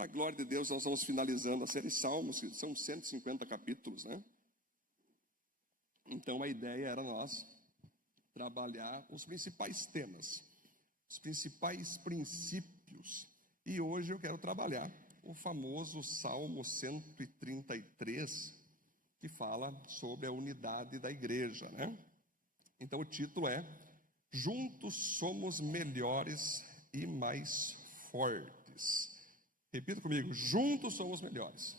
Para a glória de Deus, nós estamos finalizando a série Salmos, que são 150 capítulos, né? Então a ideia era nós trabalhar os principais temas, os principais princípios. E hoje eu quero trabalhar o famoso Salmo 133, que fala sobre a unidade da igreja, né? Então o título é Juntos somos melhores e mais fortes. Repita comigo, juntos somos melhores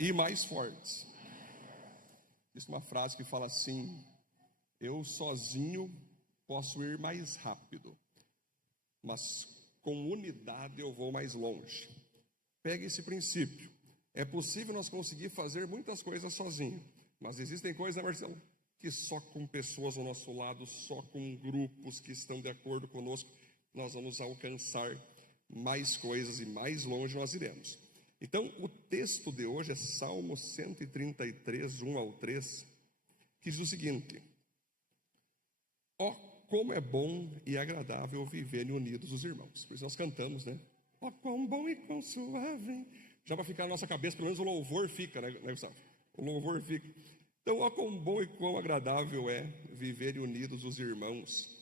e mais fortes. Existe uma frase que fala assim: eu sozinho posso ir mais rápido, mas com unidade eu vou mais longe. Pegue esse princípio. É possível nós conseguir fazer muitas coisas sozinho, mas existem coisas, né, Marcelo, que só com pessoas ao nosso lado, só com grupos que estão de acordo conosco, nós vamos alcançar mais coisas e mais longe nós iremos. Então, o texto de hoje é Salmo 133, 1 ao 3, que diz o seguinte: ó, como é bom e agradável viverem unidos os irmãos. Por isso nós cantamos, né? Ó, quão bom e quão suave. Já para ficar na nossa cabeça, pelo menos o louvor fica, né, Gustavo? O louvor fica. Então, ó, quão bom e quão agradável é viverem unidos os irmãos.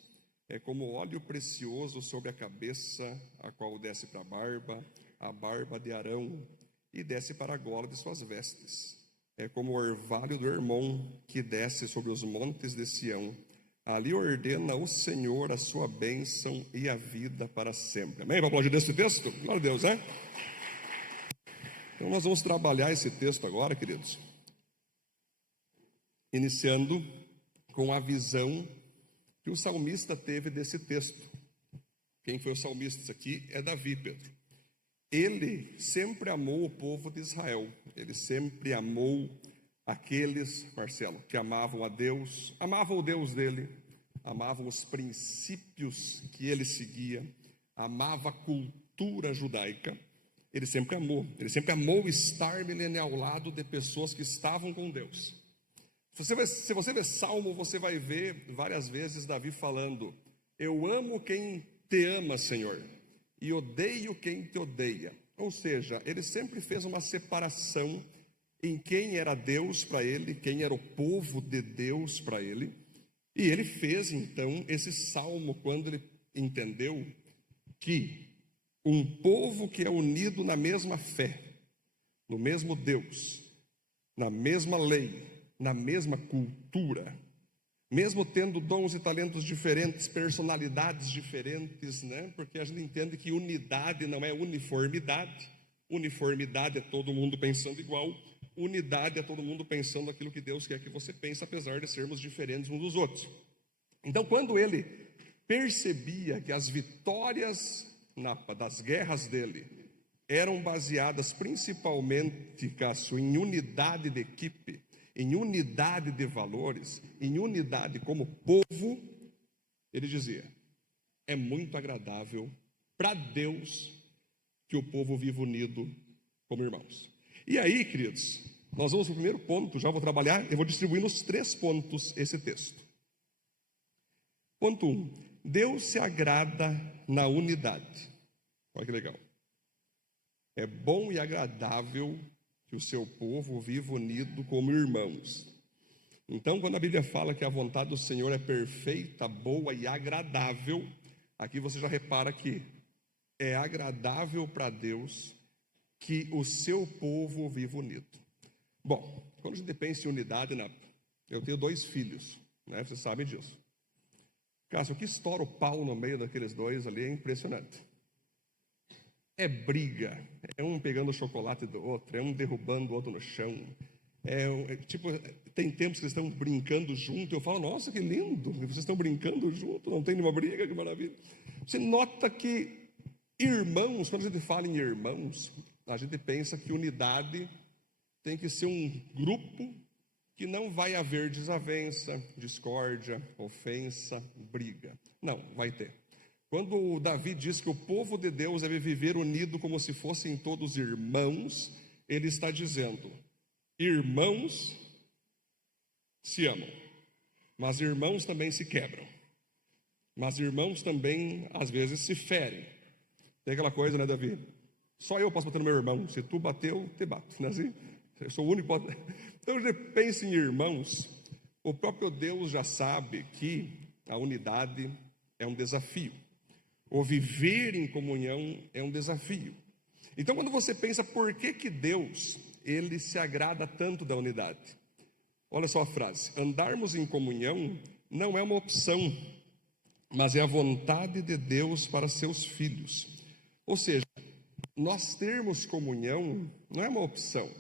É como óleo precioso sobre a cabeça, a qual desce para a barba de Arão, e desce para a gola de suas vestes. É como o orvalho do Hermon, que desce sobre os montes de Sião. Ali ordena o Senhor a sua bênção e a vida para sempre. Amém? Vamos aplaudir desse texto? Glória a Deus, né? Então nós vamos trabalhar esse texto agora, queridos, iniciando com a visão que o salmista teve desse texto. Quem foi o salmista? Isso aqui é Davi, Pedro. Ele sempre amou o povo de Israel. Ele sempre amou aqueles, Marcelo, que amavam a Deus, amavam o Deus dele, amavam os princípios que ele seguia, amava a cultura judaica. Ele sempre amou estar milenial ao lado de pessoas que estavam com Deus. Se você ver Salmo, você vai ver várias vezes Davi falando: eu amo quem te ama, Senhor, e odeio quem te odeia. Ou seja, ele sempre fez uma separação em quem era Deus para ele, quem era o povo de Deus para ele. E ele fez então esse salmo quando ele entendeu que um povo que é unido na mesma fé, no mesmo Deus, na mesma lei, na mesma cultura, mesmo tendo dons e talentos diferentes, personalidades diferentes, né? Porque a gente entende que unidade não é uniformidade. Uniformidade é todo mundo pensando igual. Unidade é todo mundo pensando aquilo que Deus quer que você pense, apesar de sermos diferentes uns dos outros. Então, quando ele percebia que as vitórias das guerras dele eram baseadas principalmente, Cássio, em unidade de equipe, em unidade de valores, em unidade como povo, ele dizia: é muito agradável para Deus que o povo viva unido como irmãos. E aí, queridos, nós vamos para o primeiro ponto. Já vou trabalhar, eu vou distribuir nos 3 pontos esse texto. Ponto 1: Deus se agrada na unidade. Olha que legal. É bom e agradável que o seu povo viva unido como irmãos. Então, quando a Bíblia fala que a vontade do Senhor é perfeita, boa e agradável, aqui você já repara que é agradável para Deus que o seu povo viva unido. Bom, quando a gente pensa em unidade, né, eu tenho 2 filhos, né, vocês sabem disso. Cássio, o que estoura o pau no meio daqueles 2 ali é impressionante. É briga, é um pegando o chocolate do outro, é um derrubando o outro no chão. Tem tempos que eles estão brincando junto. Eu falo: nossa, que lindo, vocês estão brincando junto, não tem nenhuma briga, que maravilha. Você nota que irmãos, quando a gente fala em irmãos, a gente pensa que unidade tem que ser um grupo que não vai haver desavença, discórdia, ofensa, briga. Não, vai ter. Quando o Davi diz que o povo de Deus deve viver unido como se fossem todos irmãos, ele está dizendo: irmãos se amam, mas irmãos também se quebram, mas irmãos também às vezes se ferem. Tem aquela coisa, né, Davi? Só eu posso bater no meu irmão. Se tu bateu, eu te bato. Não é assim? Eu sou o único que pode... Então, você pensa em irmãos, o próprio Deus já sabe que a unidade é um desafio. O viver em comunhão é um desafio. Então, quando você pensa por que Deus, ele se agrada tanto da unidade? Olha só a frase: andarmos em comunhão não é uma opção, mas é a vontade de Deus para seus filhos. Ou seja, nós termos comunhão não é uma opção.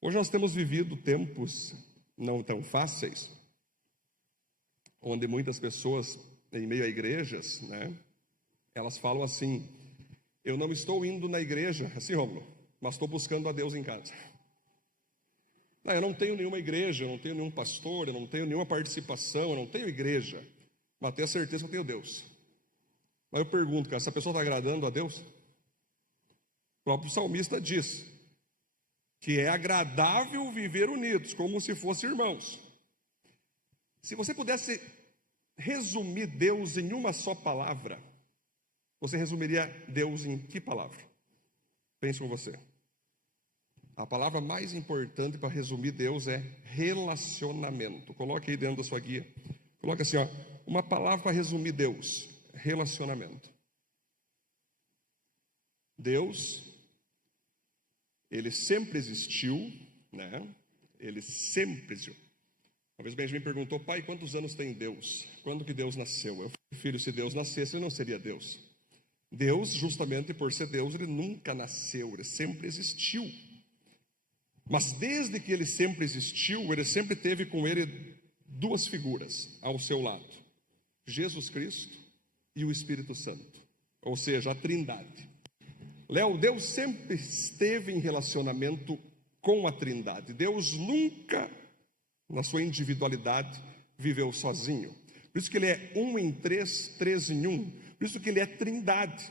Hoje nós temos vivido tempos não tão fáceis, onde muitas pessoas, em meio a igrejas, né, elas falam assim: eu não estou indo na igreja, assim, Rômulo, mas estou buscando a Deus em casa. Não, eu não tenho nenhuma igreja, eu não tenho nenhum pastor, eu não tenho nenhuma participação, eu não tenho igreja, mas tenho a certeza que eu tenho Deus. Mas eu pergunto, cara, essa pessoa está agradando a Deus? O próprio salmista diz que é agradável viver unidos, como se fossem irmãos. Se você pudesse resumir Deus em uma só palavra, você resumiria Deus em que palavra? Pense com você. A palavra mais importante para resumir Deus é relacionamento. Coloque aí dentro da sua guia. Coloque assim, ó, uma palavra para resumir Deus: relacionamento. Deus, ele sempre existiu, né? Ele sempre existiu. Uma vez Benjamin perguntou: pai, quantos anos tem Deus? Quando que Deus nasceu? Eu falei: filho, se Deus nascesse, ele não seria Deus. Deus, justamente por ser Deus, ele nunca nasceu, ele sempre existiu. Mas desde que ele sempre existiu, ele sempre teve com ele duas figuras ao seu lado: Jesus Cristo e o Espírito Santo, ou seja, a Trindade. Léo, Deus sempre esteve em relacionamento com a Trindade. Deus nunca, na sua individualidade, viveu sozinho. Por isso que ele é um em três, três em um. Por isso que ele é Trindade.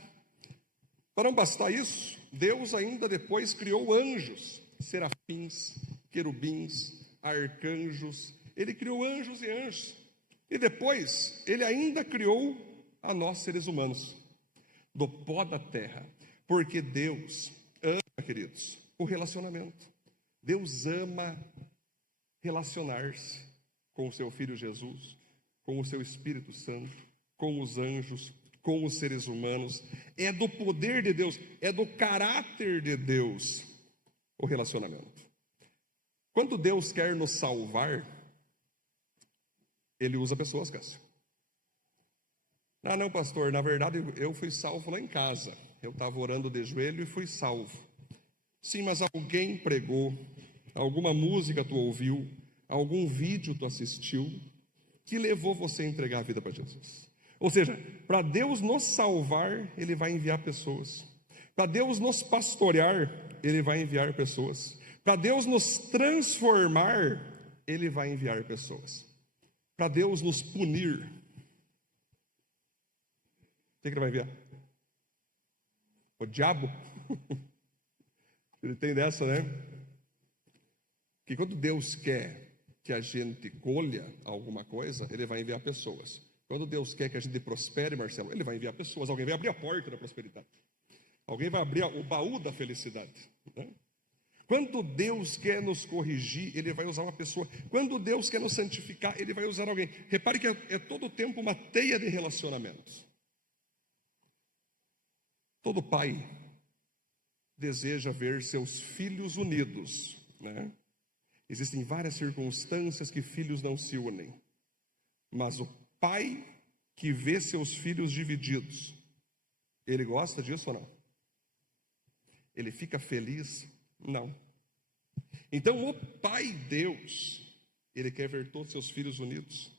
Para não bastar isso, Deus ainda depois criou anjos, serafins, querubins, arcanjos. Ele criou anjos e anjos. E depois, ele ainda criou a nós, seres humanos, do pó da terra. Porque Deus ama, queridos, o relacionamento. Deus ama relacionar-se com o seu Filho Jesus, com o seu Espírito Santo, com os anjos, com os seres humanos. É do poder de Deus, é do caráter de Deus o relacionamento. Quando Deus quer nos salvar, ele usa pessoas, Cássio. Ah, não, pastor, na verdade eu fui salvo lá em casa. Eu estava orando de joelho e fui salvo. Sim, mas alguém pregou, alguma música tu ouviu, algum vídeo tu assistiu, que levou você a entregar a vida para Jesus. Ou seja, para Deus nos salvar, ele vai enviar pessoas. Para Deus nos pastorear, ele vai enviar pessoas. Para Deus nos transformar, ele vai enviar pessoas. Para Deus nos punir, o que ele vai enviar? O diabo. Ele tem dessa, né? Que quando Deus quer que a gente colha alguma coisa, ele vai enviar pessoas. Quando Deus quer que a gente prospere, Marcelo, ele vai enviar pessoas. Alguém vai abrir a porta da prosperidade. Alguém vai abrir o baú da felicidade, né? Quando Deus quer nos corrigir, ele vai usar uma pessoa. Quando Deus quer nos santificar, ele vai usar alguém. Repare que é todo o tempo uma teia de relacionamentos. Todo pai deseja ver seus filhos unidos, né? Existem várias circunstâncias que filhos não se unem, mas o pai que vê seus filhos divididos, ele gosta disso ou não? Ele fica feliz? Não. Então o Pai Deus, ele quer ver todos seus filhos unidos.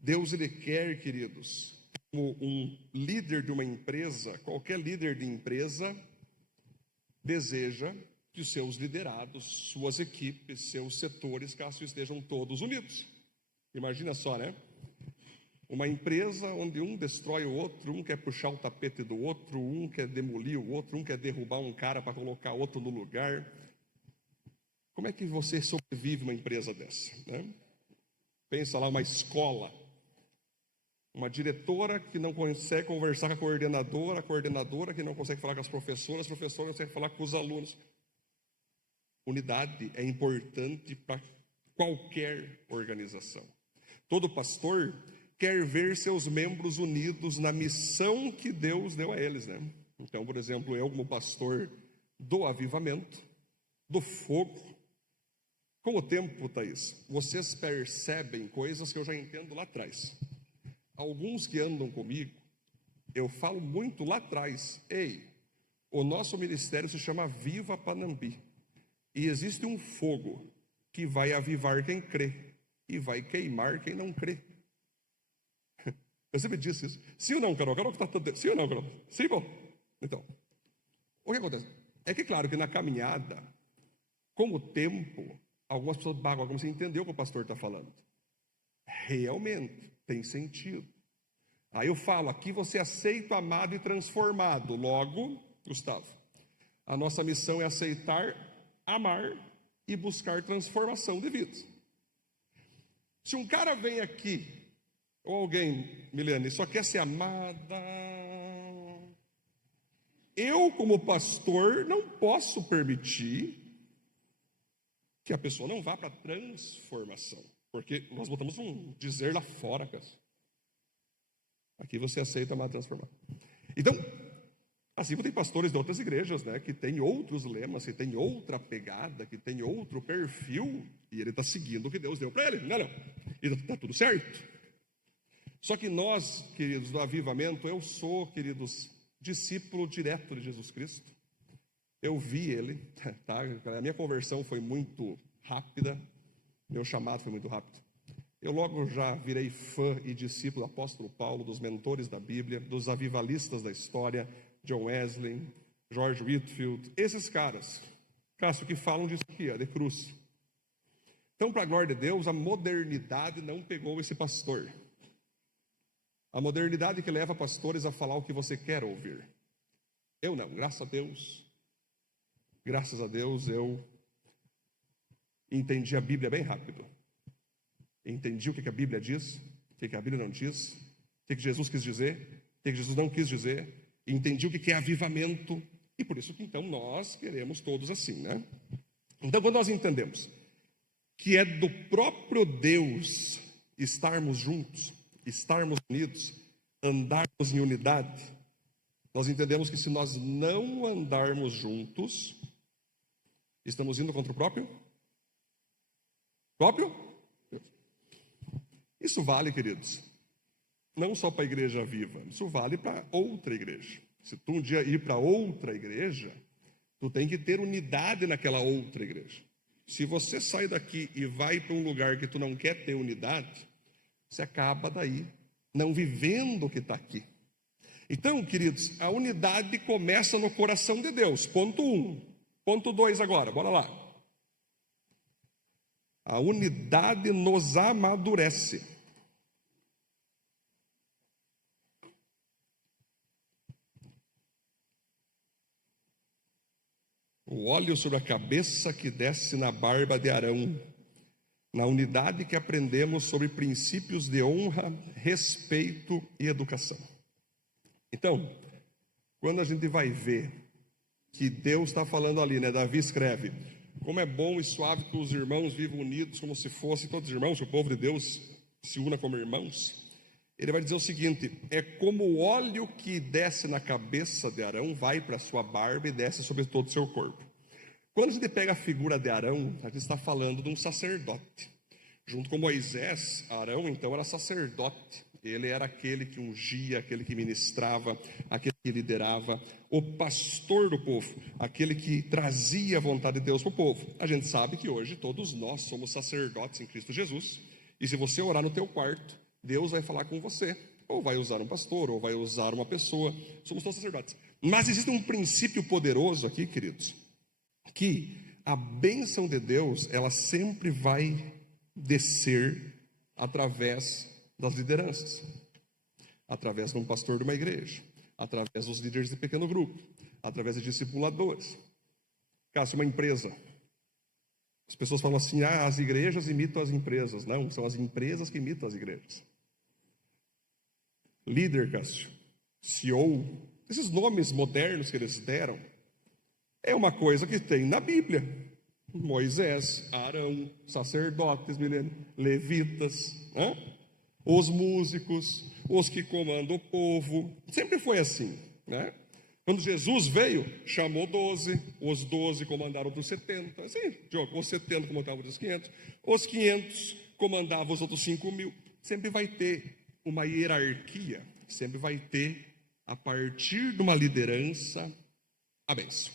Deus, ele quer, queridos, como um líder de uma empresa, qualquer líder de empresa deseja que os seus liderados, suas equipes, seus setores, caso estejam todos unidos. Imagina só, né? Uma empresa onde um destrói o outro, um quer puxar o tapete do outro, um quer demolir o outro, um quer derrubar um cara para colocar outro no lugar. Como é que você sobrevive uma empresa dessa, né? Pensa lá, uma escola. Uma diretora que não consegue conversar com a coordenadora que não consegue falar com as professoras, a professora não consegue falar com os alunos. Unidade é importante para qualquer organização. Todo pastor quer ver seus membros unidos na missão que Deus deu a eles, né? Então, por exemplo, eu como pastor do avivamento, do fogo, com o tempo, Thaís, vocês percebem coisas que eu já entendo lá atrás. Alguns que andam comigo, eu falo muito lá atrás, ei, o nosso ministério se chama Viva Panambi, e existe um fogo que vai avivar quem crê, e vai queimar quem não crê. Eu sempre disse isso. Sim ou não, Carol? Carol que está todo... Sim ou não, Carol? Sim, bom. Então, o que acontece? É que, claro, que na caminhada, com o tempo, algumas pessoas bagam, como você entendeu o que o pastor está falando. Realmente, tem sentido. Aí eu falo, aqui você é aceito, amado e transformado. Logo, Gustavo, a nossa missão é aceitar, amar e buscar transformação de vidas. Se um cara vem aqui, ou alguém, Milene, só quer ser amada, eu, como pastor, não posso permitir que a pessoa não vá para a transformação, porque nós botamos um dizer lá fora, pessoal. Aqui você aceita, amar, transformar. Então, assim como tem pastores de outras igrejas, né, que tem outros lemas, que tem outra pegada, que tem outro perfil, e ele está seguindo o que Deus deu para ele, não. E está tudo certo. Só que nós, queridos do avivamento, eu sou, queridos, discípulo direto de Jesus Cristo. Eu vi ele, tá? A minha conversão foi muito rápida, meu chamado foi muito rápido. Eu logo já virei fã e discípulo do apóstolo Paulo, dos mentores da Bíblia, dos avivalistas da história, John Wesley, George Whitefield, esses caras, Cássio, que falam disso aqui, de cruz. Então, para a glória de Deus, a modernidade não pegou esse pastor. A modernidade que leva pastores a falar o que você quer ouvir. Eu não, graças a Deus eu entendi a Bíblia bem rápido. Entendi o que a Bíblia diz, o que a Bíblia não diz, o que Jesus quis dizer, o que Jesus não quis dizer. Entendi o que é avivamento, e por isso que então nós queremos todos assim, né? Então, quando nós entendemos que é do próprio Deus estarmos juntos, estarmos unidos, andarmos em unidade, nós entendemos que se nós não andarmos juntos, estamos indo contra o próprio? Isso vale, queridos, não só para a igreja viva, isso vale para outra igreja. Se tu um dia ir para outra igreja, tu tem que ter unidade naquela outra igreja. Se você sai daqui e vai para um lugar que tu não quer ter unidade, você acaba daí não vivendo o que está aqui. Então, queridos, a unidade começa no coração de Deus, ponto 1. Ponto 2 agora, bora lá. A unidade nos amadurece. O óleo sobre a cabeça que desce na barba de Arão, na unidade que aprendemos sobre princípios de honra, respeito e educação. Então, quando a gente vai ver que Deus está falando ali, né? Davi escreve, como é bom e suave que os irmãos vivam unidos como se fossem todos irmãos, que o povo de Deus se una como irmãos. Ele vai dizer o seguinte, é como o óleo que desce na cabeça de Arão, vai para a sua barba e desce sobre todo o seu corpo. Quando a gente pega a figura de Arão, a gente está falando de um sacerdote. Junto com Moisés, Arão então era sacerdote. Ele era aquele que ungia, aquele que ministrava, aquele que liderava, o pastor do povo, aquele que trazia a vontade de Deus para o povo. A gente sabe que hoje todos nós somos sacerdotes em Cristo Jesus, e se você orar no teu quarto, Deus vai falar com você, ou vai usar um pastor, ou vai usar uma pessoa, somos todos sacerdotes. Mas existe um princípio poderoso aqui, queridos, que a bênção de Deus, ela sempre vai descer através das lideranças, através de um pastor de uma igreja, através dos líderes de pequeno grupo, através de discipuladores. Cássio, uma empresa, as pessoas falam assim, as igrejas imitam as empresas. Não, são as empresas que imitam as igrejas. líder, Cássio, CEO, esses nomes modernos que eles deram, é uma coisa que tem na Bíblia. Moisés, Arão, sacerdotes, levitas, né? Os músicos, os que comandam o povo, sempre foi assim, né? Quando Jesus veio, chamou 12, os 12 comandaram dos 70, assim, os 70 comandavam dos 500, os 500 comandavam os outros 5.000. Sempre vai ter uma hierarquia, sempre vai ter, a partir de uma liderança, a bênção.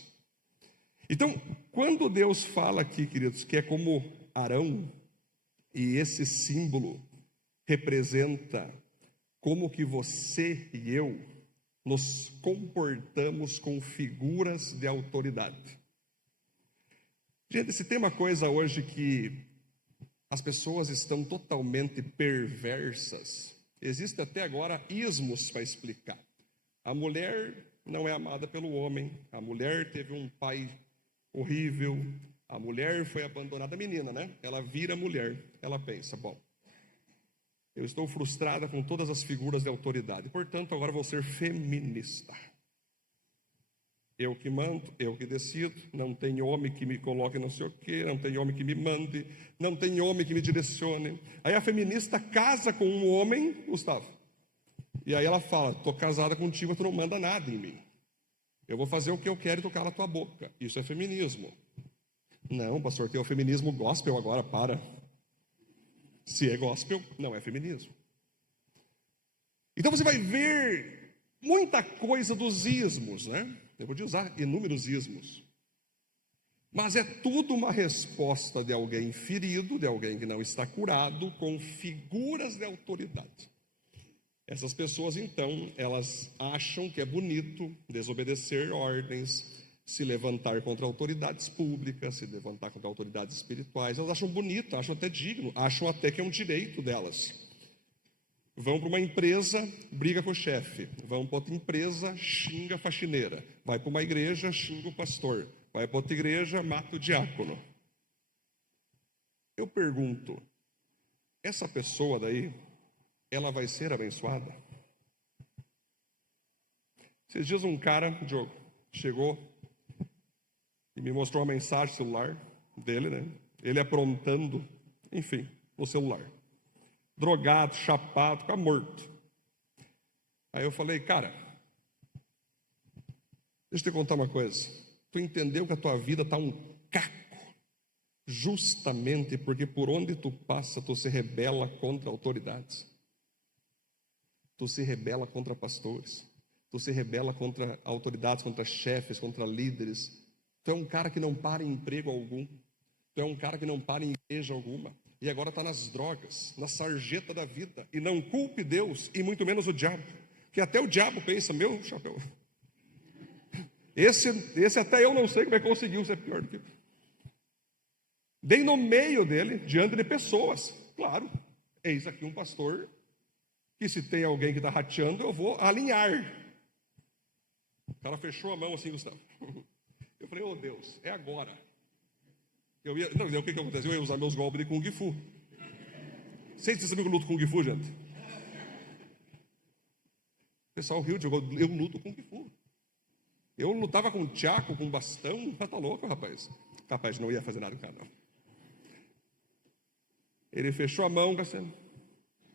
Então, quando Deus fala aqui, queridos, que é como Arão, e esse símbolo representa como que você e eu nos comportamos com figuras de autoridade. Gente, se tem uma coisa hoje que as pessoas estão totalmente perversas, existe até agora ismos para explicar. A mulher não é amada pelo homem, a mulher teve um pai horrível, a mulher foi abandonada, a menina, né? Ela vira mulher, ela pensa, bom, eu estou frustrada com todas as figuras de autoridade, portanto agora vou ser feminista. Eu que mando, eu que decido, não tem homem que me coloque não sei o quê, não tem homem que me mande, não tem homem que me direcione. Aí a feminista casa com um homem, Gustavo, e aí ela fala, estou casada contigo, tu não manda nada em mim. Eu vou fazer o que eu quero e tu cala a tua boca. Isso é feminismo. Não, pastor, tem o feminismo gospel agora, para. Se é gospel, não é feminismo. Então você vai ver muita coisa dos ismos, né? Eu podia usar inúmeros ismos. Mas é tudo uma resposta de alguém ferido, de alguém que não está curado, com figuras de autoridade. Essas pessoas, então, elas acham que é bonito desobedecer ordens, se levantar contra autoridades públicas, se levantar contra autoridades espirituais. Elas acham bonito, acham até digno, acham até que é um direito delas. Vão para uma empresa, briga com o chefe. Vão para outra empresa, xinga a faxineira. Vai para uma igreja, xinga o pastor. Vai para outra igreja, mata o diácono. Eu pergunto, essa pessoa daí, ela vai ser abençoada? Esses dias um cara, Diogo, chegou e me mostrou uma mensagem no celular dele, né? Ele aprontando, enfim, no celular. Drogado, chapado, quase morto. Aí eu falei, cara, deixa eu te contar uma coisa. Tu entendeu que a tua vida está um caco, justamente porque por onde tu passa, tu se rebela contra autoridades. Tu se rebela contra pastores. Tu se rebela contra autoridades, contra chefes, contra líderes. Tu é um cara que não para em emprego algum. Tu é um cara que não para em igreja alguma. E agora está nas drogas, na sarjeta da vida. E não culpe Deus, e muito menos o diabo. Que até o diabo pensa, meu chapéu. Esse até eu não sei como é que conseguiu ser pior do que... Bem no meio dele, diante de pessoas. Claro, eis aqui um pastor... que se tem alguém que está rateando, eu vou alinhar. O cara fechou a mão assim, Gustavo. Eu falei, Deus, é agora. O que aconteceu? Eu ia usar meus golpes de Kung Fu. Vocês sabem que eu luto Kung Fu, gente? O pessoal riu, eu luto Kung Fu. Eu lutava com tchaco, com bastão, mas tá louco, rapaz. Rapaz, não ia fazer nada com o cara, não. Ele fechou a mão, Cassiano.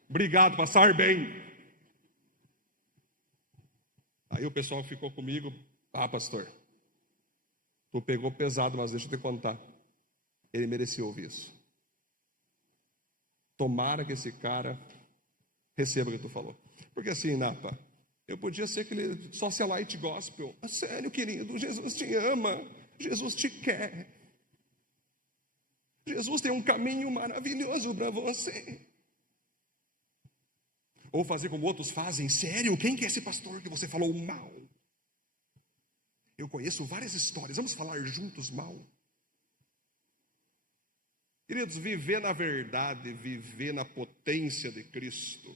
Obrigado, passar bem. Aí o pessoal ficou comigo. Pastor, tu pegou pesado, mas deixa eu te contar. Ele merecia ouvir isso. Tomara que esse cara receba o que tu falou. Porque assim, Napa, eu podia ser aquele socialite gospel. Sério, querido, Jesus te ama. Jesus te quer. Jesus tem um caminho maravilhoso para você. Ou fazer como outros fazem. Sério, quem que é esse pastor que você falou mal? Eu conheço várias histórias. Vamos falar juntos mal? Queridos, viver na verdade, viver na potência de Cristo,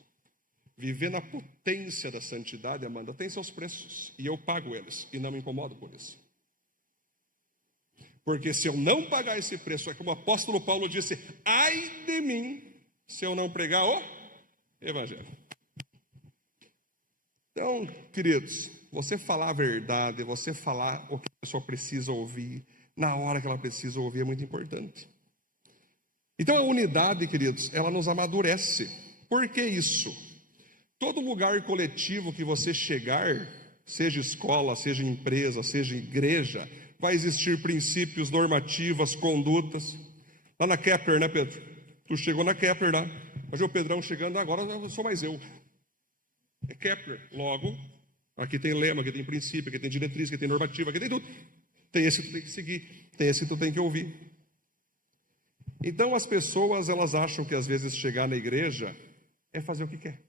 viver na potência da santidade, Amanda, tem seus preços. E eu pago eles. E não me incomodo por isso. Porque se eu não pagar esse preço, é como o apóstolo Paulo disse, ai de mim, se eu não pregar o Evangelho. Então, queridos, você falar a verdade, você falar o que a pessoa precisa ouvir, na hora que ela precisa ouvir, é muito importante. Então, a unidade, queridos, ela nos amadurece. Por que isso? Todo lugar coletivo que você chegar, seja escola, seja empresa, seja igreja, vai existir princípios, normativas, condutas. Lá na Kepler, né, Pedro? Tu chegou na Kepler lá. Mas o Pedrão chegando agora, não sou mais eu. É Kepler. Logo, aqui tem lema, aqui tem princípio, aqui tem diretriz, aqui tem normativa, aqui tem tudo. Tem esse que tu tem que seguir, tem esse que tu tem que ouvir. Então as pessoas, elas acham que às vezes chegar na igreja é fazer o que quer.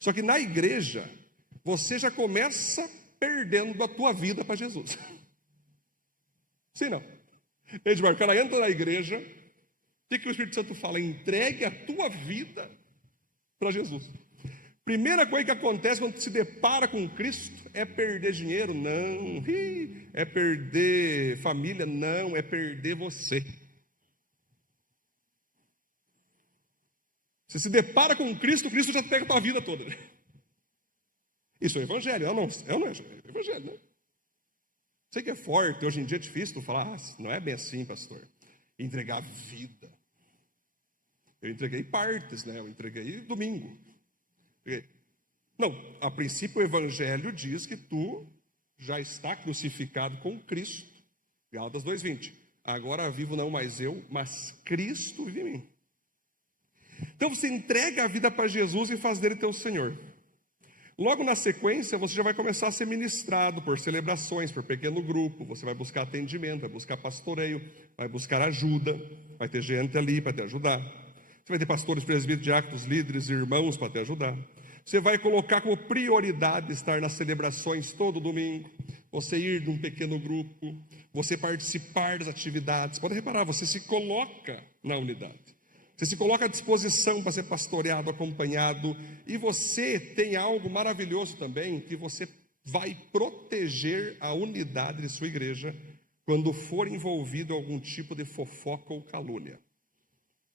Só que na igreja, você já começa perdendo a tua vida para Jesus. Sim, não? Edmar, o cara entra na igreja, o que o Espírito Santo fala? Entregue a tua vida para Jesus. Primeira coisa que acontece quando se depara com Cristo é perder dinheiro? Não. É perder família? Não. É perder você. Você se depara com Cristo, Cristo já pega a tua vida toda. Isso é evangelho, não é evangelho, né? Sei que é forte, hoje em dia é difícil tu falar, não é bem assim, pastor. Entregar a vida. Eu entreguei partes, né? Eu entreguei domingo. Não, a princípio o evangelho diz que tu já está crucificado com Cristo. Gálatas 2:20. Agora vivo não mais eu, mas Cristo vive em mim. Então você entrega a vida para Jesus e faz dele teu Senhor. Logo na sequência, você já vai começar a ser ministrado por celebrações, por pequeno grupo. Você vai buscar atendimento, vai buscar pastoreio, vai buscar ajuda. Vai ter gente ali para te ajudar. Você vai ter pastores, presbíteros, diáconos, líderes, irmãos para te ajudar. Você vai colocar como prioridade estar nas celebrações todo domingo. Você ir num pequeno grupo. Você participar das atividades. Pode reparar, você se coloca na unidade. Você se coloca à disposição para ser pastoreado, acompanhado. E você tem algo maravilhoso também, que você vai proteger a unidade de sua igreja quando for envolvido em algum tipo de fofoca ou calúnia.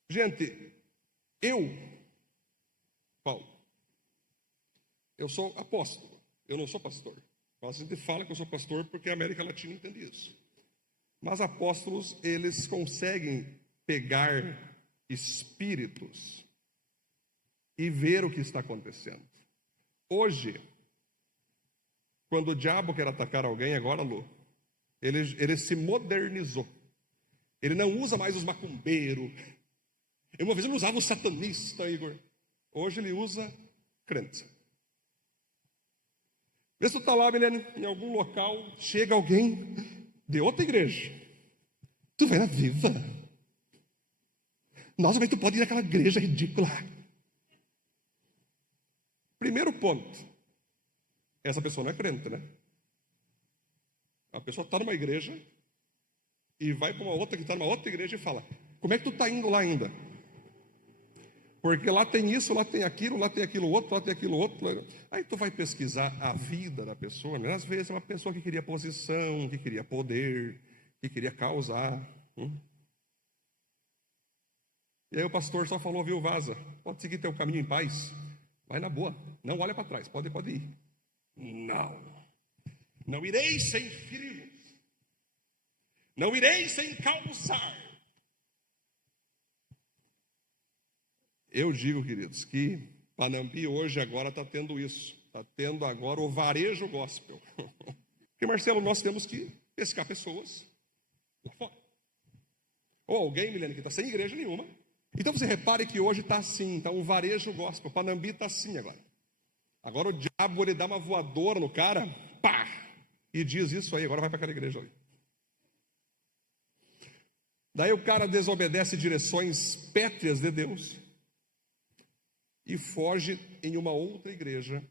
Gente, Paulo, eu sou apóstolo, eu não sou pastor. A gente fala que eu sou pastor porque a América Latina entende isso. Mas apóstolos, eles conseguem pegar espíritos e ver o que está acontecendo. Hoje, quando o diabo quer atacar alguém, agora, Lu, ele se modernizou. Ele não usa mais os macumbeiros. Uma vez ele usava o satanista, Igor. Hoje ele usa crente. Vê se tu está lá, Milene, em algum local, chega alguém de outra igreja. Tu vai na Viva. Nossa, mas tu pode ir naquela igreja ridícula. Primeiro ponto. Essa pessoa não é crente, né? A pessoa está numa igreja e vai para uma outra que está numa outra igreja e fala: como é que tu está indo lá ainda? Porque lá tem isso, lá tem aquilo outro, lá tem aquilo outro. Aí tu vai pesquisar a vida da pessoa, né? Às vezes é uma pessoa que queria posição, que queria poder, que queria causar. E aí o pastor só falou, viu, vaza, pode seguir teu caminho em paz, vai na boa, não olha para trás, pode ir. Não irei sem feri-los, não irei sem causar. Eu digo, queridos, que Panambi hoje agora está tendo isso, está tendo agora o varejo gospel. Porque, Marcelo, nós temos que pescar pessoas lá fora. Ou alguém, Milene, que está sem igreja nenhuma. Então você repare que hoje está assim, então o varejo gospel, Panambi está assim agora. Agora o diabo, ele dá uma voadora no cara, pá, e diz isso aí, agora vai para aquela igreja ali. Daí o cara desobedece direções pétreas de Deus e foge em uma outra igreja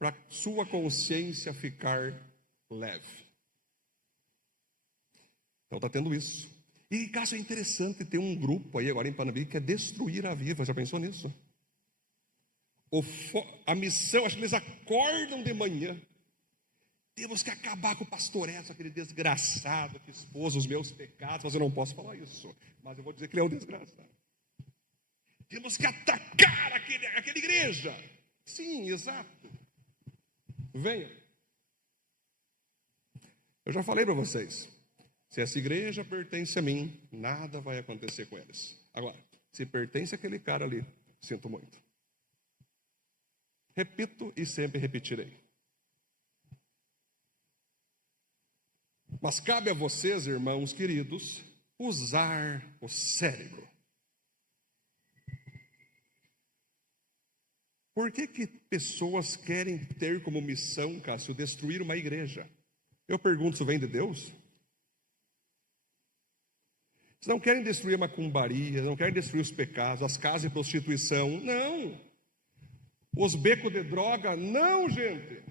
para sua consciência ficar leve. Então está tendo isso. E, caso é interessante ter um grupo aí agora em Panambi que é destruir a Viva. Já pensou nisso? A missão, acho que eles acordam de manhã. Temos que acabar com o pastor Edson, aquele desgraçado que expôs os meus pecados. Mas eu não posso falar isso. Mas eu vou dizer que ele é um desgraçado. Temos que atacar aquela igreja. Sim, exato. venham. Eu já falei para vocês, se essa igreja pertence a mim, nada vai acontecer com eles. Agora, se pertence àquele cara ali, sinto muito. Repito e sempre repetirei. Mas cabe a vocês, irmãos queridos, usar o cérebro. Por que pessoas querem ter como missão, Cássio, destruir uma igreja? Eu pergunto, isso vem de Deus? Vocês não querem destruir a macumbaria, não querem destruir os pecados, as casas de prostituição, não. Os becos de droga, não, gente.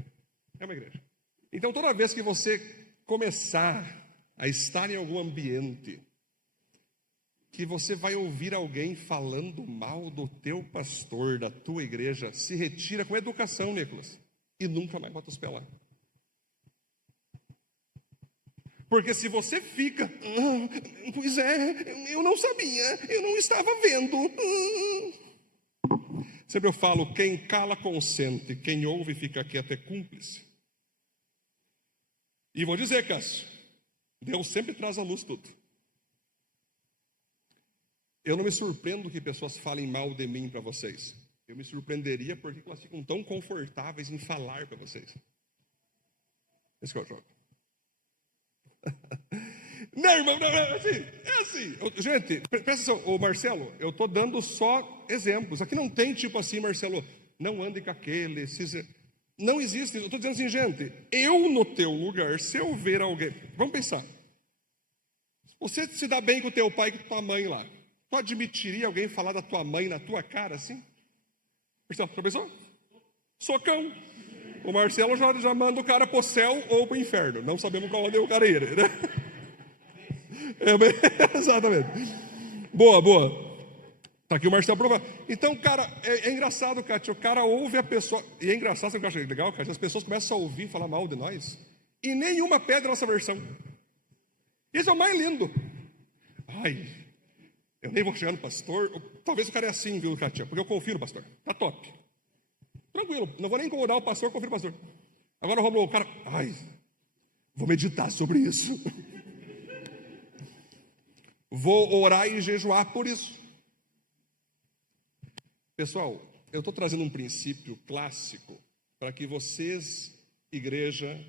É uma igreja. Então, toda vez que você começar a estar em algum ambiente, que você vai ouvir alguém falando mal do teu pastor, da tua igreja, se retira com educação, Nicolas, e nunca mais bota os pés lá. Porque se você fica, pois é, eu não sabia, eu não estava vendo. Sempre eu falo, quem cala consente, quem ouve e fica quieto é cúmplice. E vou dizer, Cássio, Deus sempre traz à luz tudo. Eu não me surpreendo que pessoas falem mal de mim para vocês. Eu me surpreenderia porque elas ficam tão confortáveis em falar para vocês. Esse que é o jogo. Não, irmão, não, é assim. Gente, presta atenção, ô Marcelo, eu estou dando só exemplos. Aqui não tem tipo assim, Marcelo, não ande com aquele. Não existe. Eu estou dizendo assim, gente, eu no teu lugar, se eu ver alguém. Vamos pensar. Você se dá bem com o teu pai e com tua mãe lá. Tu admitiria alguém falar da tua mãe na tua cara assim? Marcelo, já pensou? Socão. O Marcelo já manda o cara pro céu ou pro inferno. Não sabemos para onde o cara ir, né? Exatamente. Boa. Tá aqui o Marcelo provando. Então, cara, é engraçado, Cátia. O cara ouve a pessoa. E é engraçado, sabe o que eu acho legal, Cátia? As pessoas começam a ouvir falar mal de nós. E nenhuma pede a nossa versão. Isso é o mais lindo. Ai, eu nem vou chegar no pastor. Talvez o cara é assim, viu, Cátia? Porque eu confio no pastor. Tá top. Tranquilo, não vou nem incomodar o pastor, confio no pastor. Agora o cara, vou meditar sobre isso. Vou orar e jejuar por isso. Pessoal, eu estou trazendo um princípio clássico para que vocês, igreja,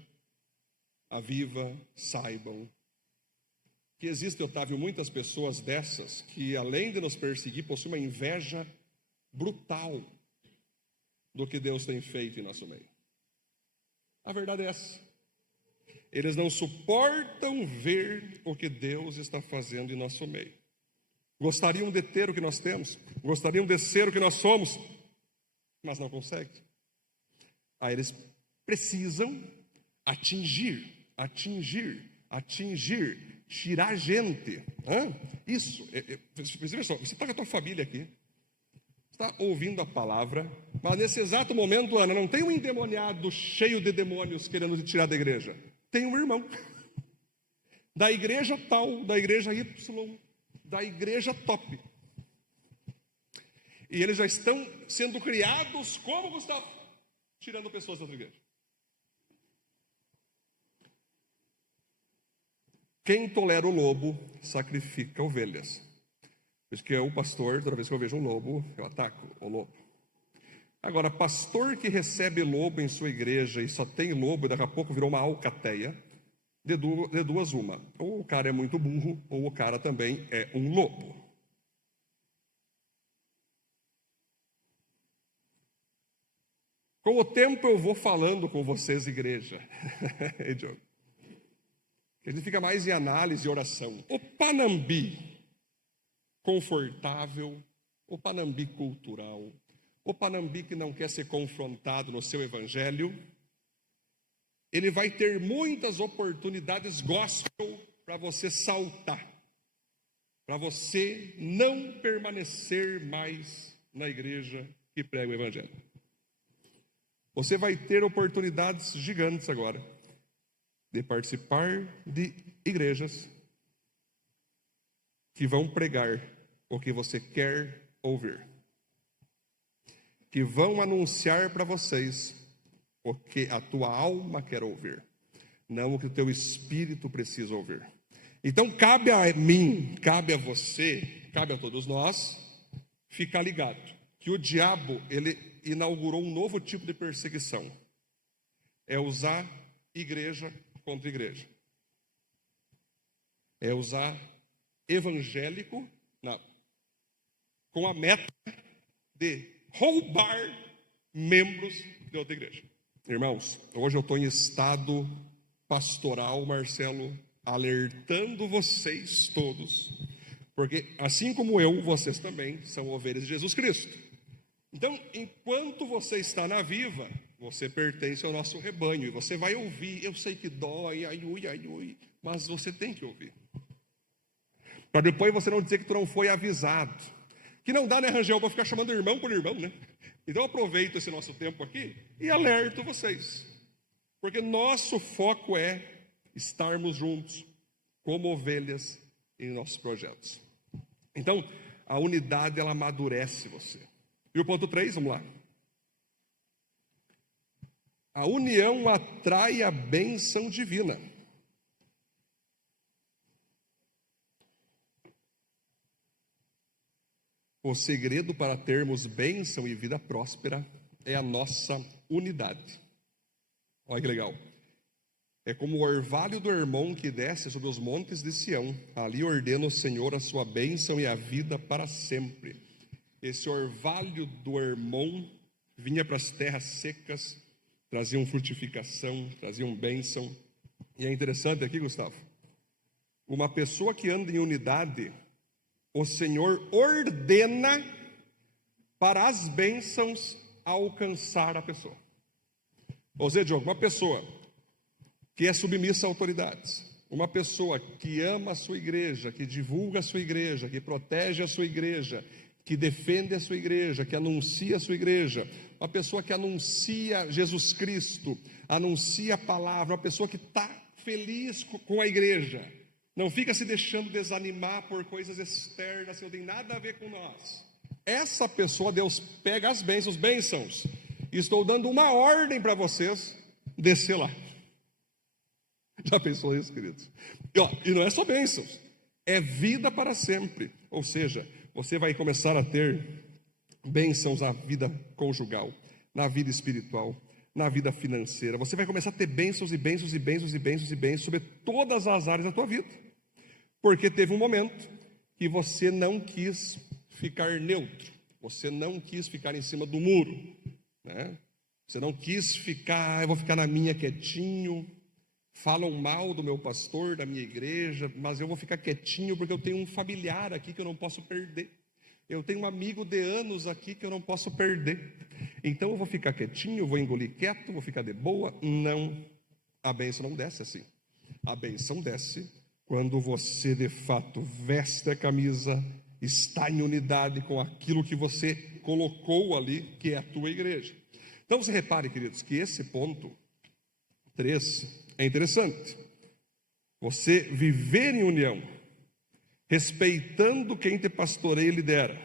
a Viva, saibam que existem, Otávio, muitas pessoas dessas que, além de nos perseguir, possuem uma inveja brutal do que Deus tem feito em nosso meio. A verdade é essa. Eles não suportam ver o que Deus está fazendo em nosso meio. Gostariam de ter o que nós temos, gostariam de ser o que nós somos, mas não conseguem. Aí eles precisam atingir, tirar gente. Isso. Veja só, você está com a tua família aqui, está ouvindo a palavra, mas nesse exato momento, Ana, não tem um endemoniado cheio de demônios querendo te tirar da igreja. Tem um irmão da igreja tal, da igreja Y, da igreja top. E eles já estão sendo criados como Gustavo, tirando pessoas da outra igreja. Quem tolera o lobo, sacrifica ovelhas. Por isso que eu, pastor, toda vez que eu vejo um lobo, eu ataco o lobo. Agora, pastor que recebe lobo em sua igreja e só tem lobo, e daqui a pouco virou uma alcateia, de duas uma. Ou o cara é muito burro, ou o cara também é um lobo. Com o tempo eu vou falando com vocês, igreja. A gente fica mais em análise e oração. O Panambi confortável, o Panambi cultural, o Panambi que não quer ser confrontado no seu evangelho, ele vai ter muitas oportunidades gospel para você saltar, para você não permanecer mais na igreja que prega o evangelho. Você vai ter oportunidades gigantes agora de participar de igrejas que vão pregar o que você quer ouvir, que vão anunciar para vocês o que a tua alma quer ouvir, não o que o teu espírito precisa ouvir. Então cabe a mim, cabe a você, cabe a todos nós, ficar ligado que o diabo, ele inaugurou um novo tipo de perseguição. É usar igreja contra igreja. É usar evangélico com a meta de roubar membros de outra igreja. Irmãos, hoje eu estou em estado pastoral, Marcelo, alertando vocês todos, porque assim como eu, vocês também são ovelhas de Jesus Cristo. Então, enquanto você está na Viva, você pertence ao nosso rebanho, e você vai ouvir. Eu sei que dói, ai, ui, mas você tem que ouvir, para depois você não dizer que tu não foi avisado. Que não dá, né, Rangel, para ficar chamando irmão por irmão, né? Então eu aproveito esse nosso tempo aqui e alerto vocês, porque nosso foco é estarmos juntos como ovelhas em nossos projetos. Então, a unidade, ela amadurece você. E o ponto 3, vamos lá. A união atrai a bênção divina. O segredo para termos bênção e vida próspera é a nossa unidade. Olha que legal. É como o orvalho do Hermon que desce sobre os montes de Sião. Ali ordena o Senhor a sua bênção e a vida para sempre. Esse orvalho do Hermon vinha para as terras secas, traziam frutificação, traziam bênção. E é interessante aqui, Gustavo, uma pessoa que anda em unidade, o Senhor ordena para as bênçãos alcançar a pessoa. Ou seja, Diogo, uma pessoa que é submissa a autoridades, uma pessoa que ama a sua igreja, que divulga a sua igreja, que protege a sua igreja, que defende a sua igreja, que anuncia a sua igreja, uma pessoa que anuncia Jesus Cristo, anuncia a palavra, uma pessoa que está feliz com a igreja, não fica se deixando desanimar por coisas externas que não tem nada a ver com nós. Essa pessoa, Deus pega as bênçãos. Estou dando uma ordem para vocês descer lá. Já pensou isso, queridos? E não é só bênçãos, é vida para sempre. Ou seja, você vai começar a ter bênçãos na vida conjugal, na vida espiritual, na vida financeira. Você vai começar a ter bênçãos e bênçãos e bênçãos e bênçãos e bênçãos sobre todas as áreas da tua vida. Porque teve um momento que você não quis ficar neutro, você não quis ficar em cima do muro, né? Você não quis ficar, eu vou ficar na minha quietinho, falam mal do meu pastor, da minha igreja, mas eu vou ficar quietinho porque eu tenho um familiar aqui que eu não posso perder. Eu tenho um amigo de anos aqui que eu não posso perder. Então eu vou ficar quietinho, vou engolir quieto, vou ficar de boa. Não, a bênção não desce assim. A bênção desce quando você de fato veste a camisa, está em unidade com aquilo que você colocou ali, que é a tua igreja. Então você repare, queridos, que esse ponto 3 é interessante. Você viver em união, respeitando quem te pastoreia e lidera,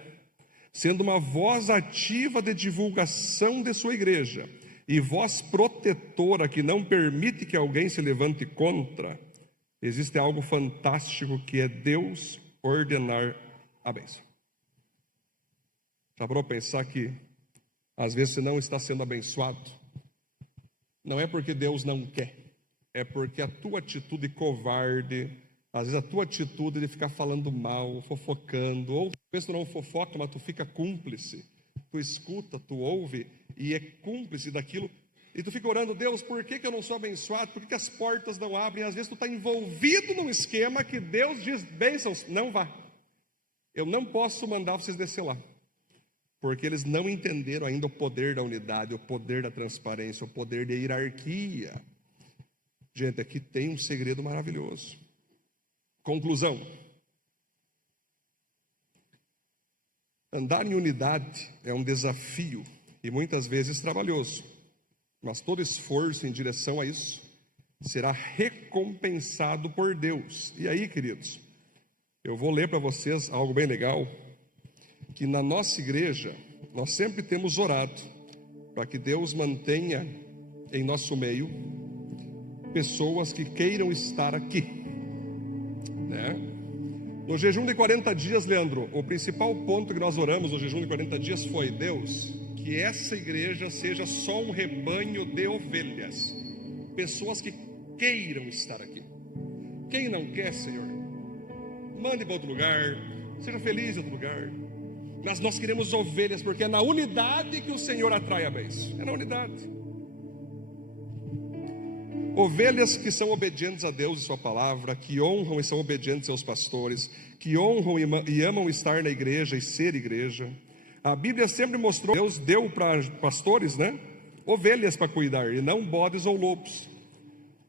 sendo uma voz ativa de divulgação de sua igreja e voz protetora que não permite que alguém se levante contra, existe algo fantástico que é Deus ordenar a bênção. Já parou para pensar que às vezes você não está sendo abençoado? Não é porque Deus não quer, é porque a tua atitude covarde, às vezes a tua atitude de ficar falando mal, fofocando, ou talvez tu não fofoca, mas tu fica cúmplice, tu escuta, tu ouve e é cúmplice daquilo, e tu fica orando, Deus, por que eu não sou abençoado? Por que as portas não abrem? Às vezes tu está envolvido num esquema que Deus diz, bênçãos, não vá. Eu não posso mandar vocês descer lá, porque eles não entenderam ainda o poder da unidade, o poder da transparência, o poder da hierarquia. Gente, aqui tem um segredo maravilhoso. Conclusão. Andar em unidade é um desafio e muitas vezes trabalhoso, mas todo esforço em direção a isso será recompensado por Deus. E aí, queridos, eu vou ler para vocês algo bem legal, que na nossa igreja nós sempre temos orado para que Deus mantenha em nosso meio pessoas que queiram estar aqui, né? No jejum de 40 dias, Leandro, o principal ponto que nós oramos no jejum de 40 dias foi: Deus, que essa igreja seja só um rebanho de ovelhas, pessoas que queiram estar aqui. Quem não quer, Senhor, mande para outro lugar, seja feliz em outro lugar. Mas nós queremos ovelhas, porque é na unidade que o Senhor atrai a bênção. É na unidade. Ovelhas que são obedientes a Deus e sua palavra, que honram e são obedientes aos pastores, que honram e amam estar na igreja e ser igreja. A Bíblia sempre mostrou que Deus deu para pastores, né, ovelhas para cuidar, e não bodes ou lobos.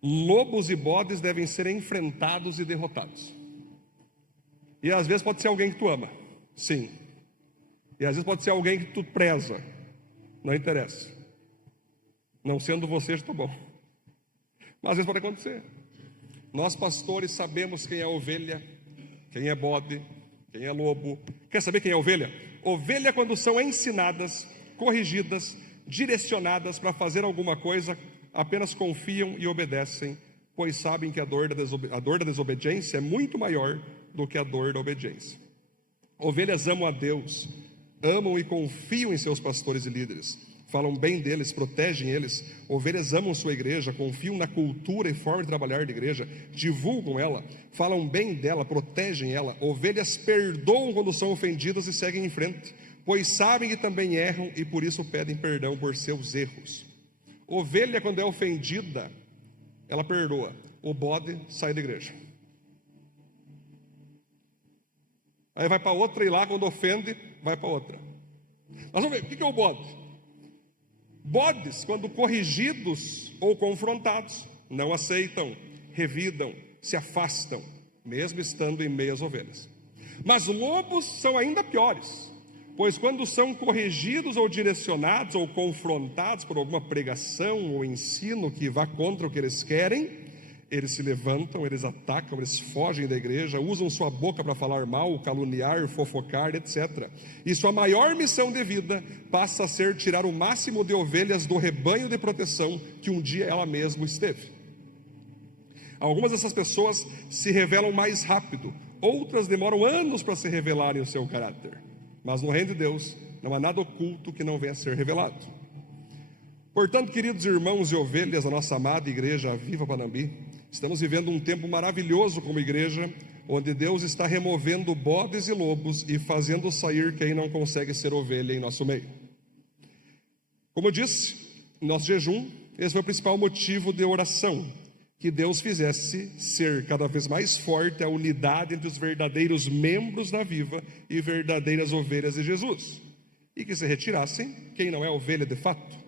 Lobos e bodes devem ser enfrentados e derrotados. E às vezes pode ser alguém que tu ama, sim. E às vezes pode ser alguém que tu preza, não interessa. Não sendo você, está bom. Mas às vezes pode acontecer. Nós pastores sabemos quem é ovelha, quem é bode, quem é lobo. Quer saber quem é ovelha? Ovelha, quando são ensinadas, corrigidas, direcionadas para fazer alguma coisa, apenas confiam e obedecem, pois sabem que a dor da desobediência é muito maior do que a dor da obediência. Ovelhas amam a Deus, amam e confiam em seus pastores e líderes, falam bem deles, protegem eles. Ovelhas amam sua igreja, confiam na cultura e forma de trabalhar da igreja, divulgam ela, falam bem dela, protegem ela. Ovelhas perdoam quando são ofendidas e seguem em frente, pois sabem que também erram e por isso pedem perdão por seus erros. Ovelha, quando é ofendida, ela perdoa. O bode sai da igreja. Aí vai para outra, e lá quando ofende, vai para outra. Mas vamos ver, o que é o bode? Bodes, quando corrigidos ou confrontados, não aceitam, revidam, se afastam, mesmo estando em meio às ovelhas. Mas lobos são ainda piores, pois quando são corrigidos ou direcionados ou confrontados por alguma pregação ou ensino que vá contra o que eles querem, eles se levantam, eles atacam, eles fogem da igreja, usam sua boca para falar mal, caluniar, fofocar, etc. E sua maior missão de vida passa a ser tirar o máximo de ovelhas do rebanho de proteção que um dia ela mesma esteve. Algumas dessas pessoas se revelam mais rápido, outras demoram anos para se revelarem o seu caráter. Mas no reino de Deus não há nada oculto que não venha a ser revelado. Portanto, queridos irmãos e ovelhas da nossa amada igreja Viva Panambi, estamos vivendo um tempo maravilhoso como igreja, onde Deus está removendo bodes e lobos e fazendo sair quem não consegue ser ovelha em nosso meio. Como eu disse, nosso jejum, esse foi o principal motivo de oração, que Deus fizesse ser cada vez mais forte a unidade entre os verdadeiros membros da Viva e verdadeiras ovelhas de Jesus, e que se retirassem quem não é ovelha de fato.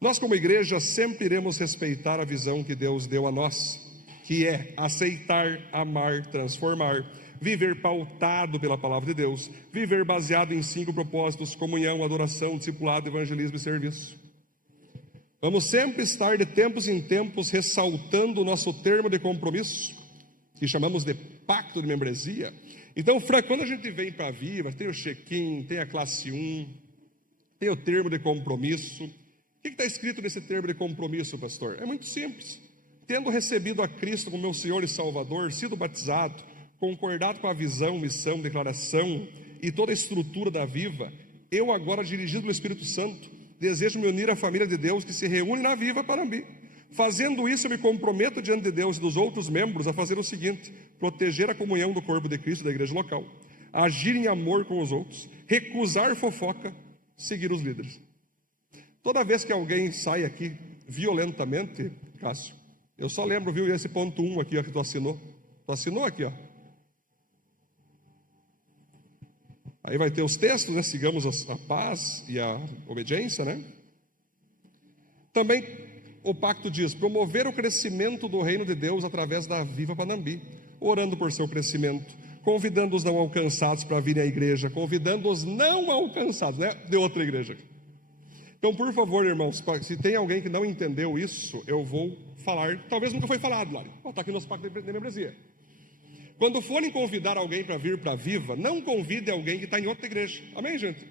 Nós como igreja sempre iremos respeitar a visão que Deus deu a nós, que é aceitar, amar, transformar, viver pautado pela palavra de Deus, viver baseado em 5 propósitos: comunhão, adoração, discipulado, evangelismo e serviço. Vamos sempre estar de tempos em tempos ressaltando o nosso termo de compromisso, que chamamos de pacto de membresia. Então, quando a gente vem para a Viva, tem o check-in, tem a classe 1, tem o termo de compromisso. O que está escrito nesse termo de compromisso, pastor? É muito simples. Tendo recebido a Cristo como meu Senhor e Salvador, sido batizado, concordado com a visão, missão, declaração e toda a estrutura da Viva, eu agora, dirigido pelo Espírito Santo, desejo me unir à família de Deus que se reúne na Viva Panambi. Fazendo isso, eu me comprometo diante de Deus e dos outros membros a fazer o seguinte: proteger a comunhão do corpo de Cristo da igreja local, agir em amor com os outros, recusar fofoca, seguir os líderes. Toda vez que alguém sai aqui violentamente, Cássio, eu só lembro, viu, esse ponto 1 aqui, ó, que tu assinou. Tu assinou aqui, ó. Aí vai ter os textos, né? Sigamos a paz e a obediência, né? Também o pacto diz: promover o crescimento do reino de Deus através da Viva Panambi, orando por seu crescimento, convidando os não alcançados para virem à igreja, convidando os não alcançados, né, de outra igreja. Então, por favor, irmãos, se tem alguém que não entendeu isso, eu vou falar, talvez nunca foi falado, Lário, está aqui no nosso pacto de membresia. Quando forem convidar alguém para vir para a Viva, não convide alguém que está em outra igreja. Amém, gente?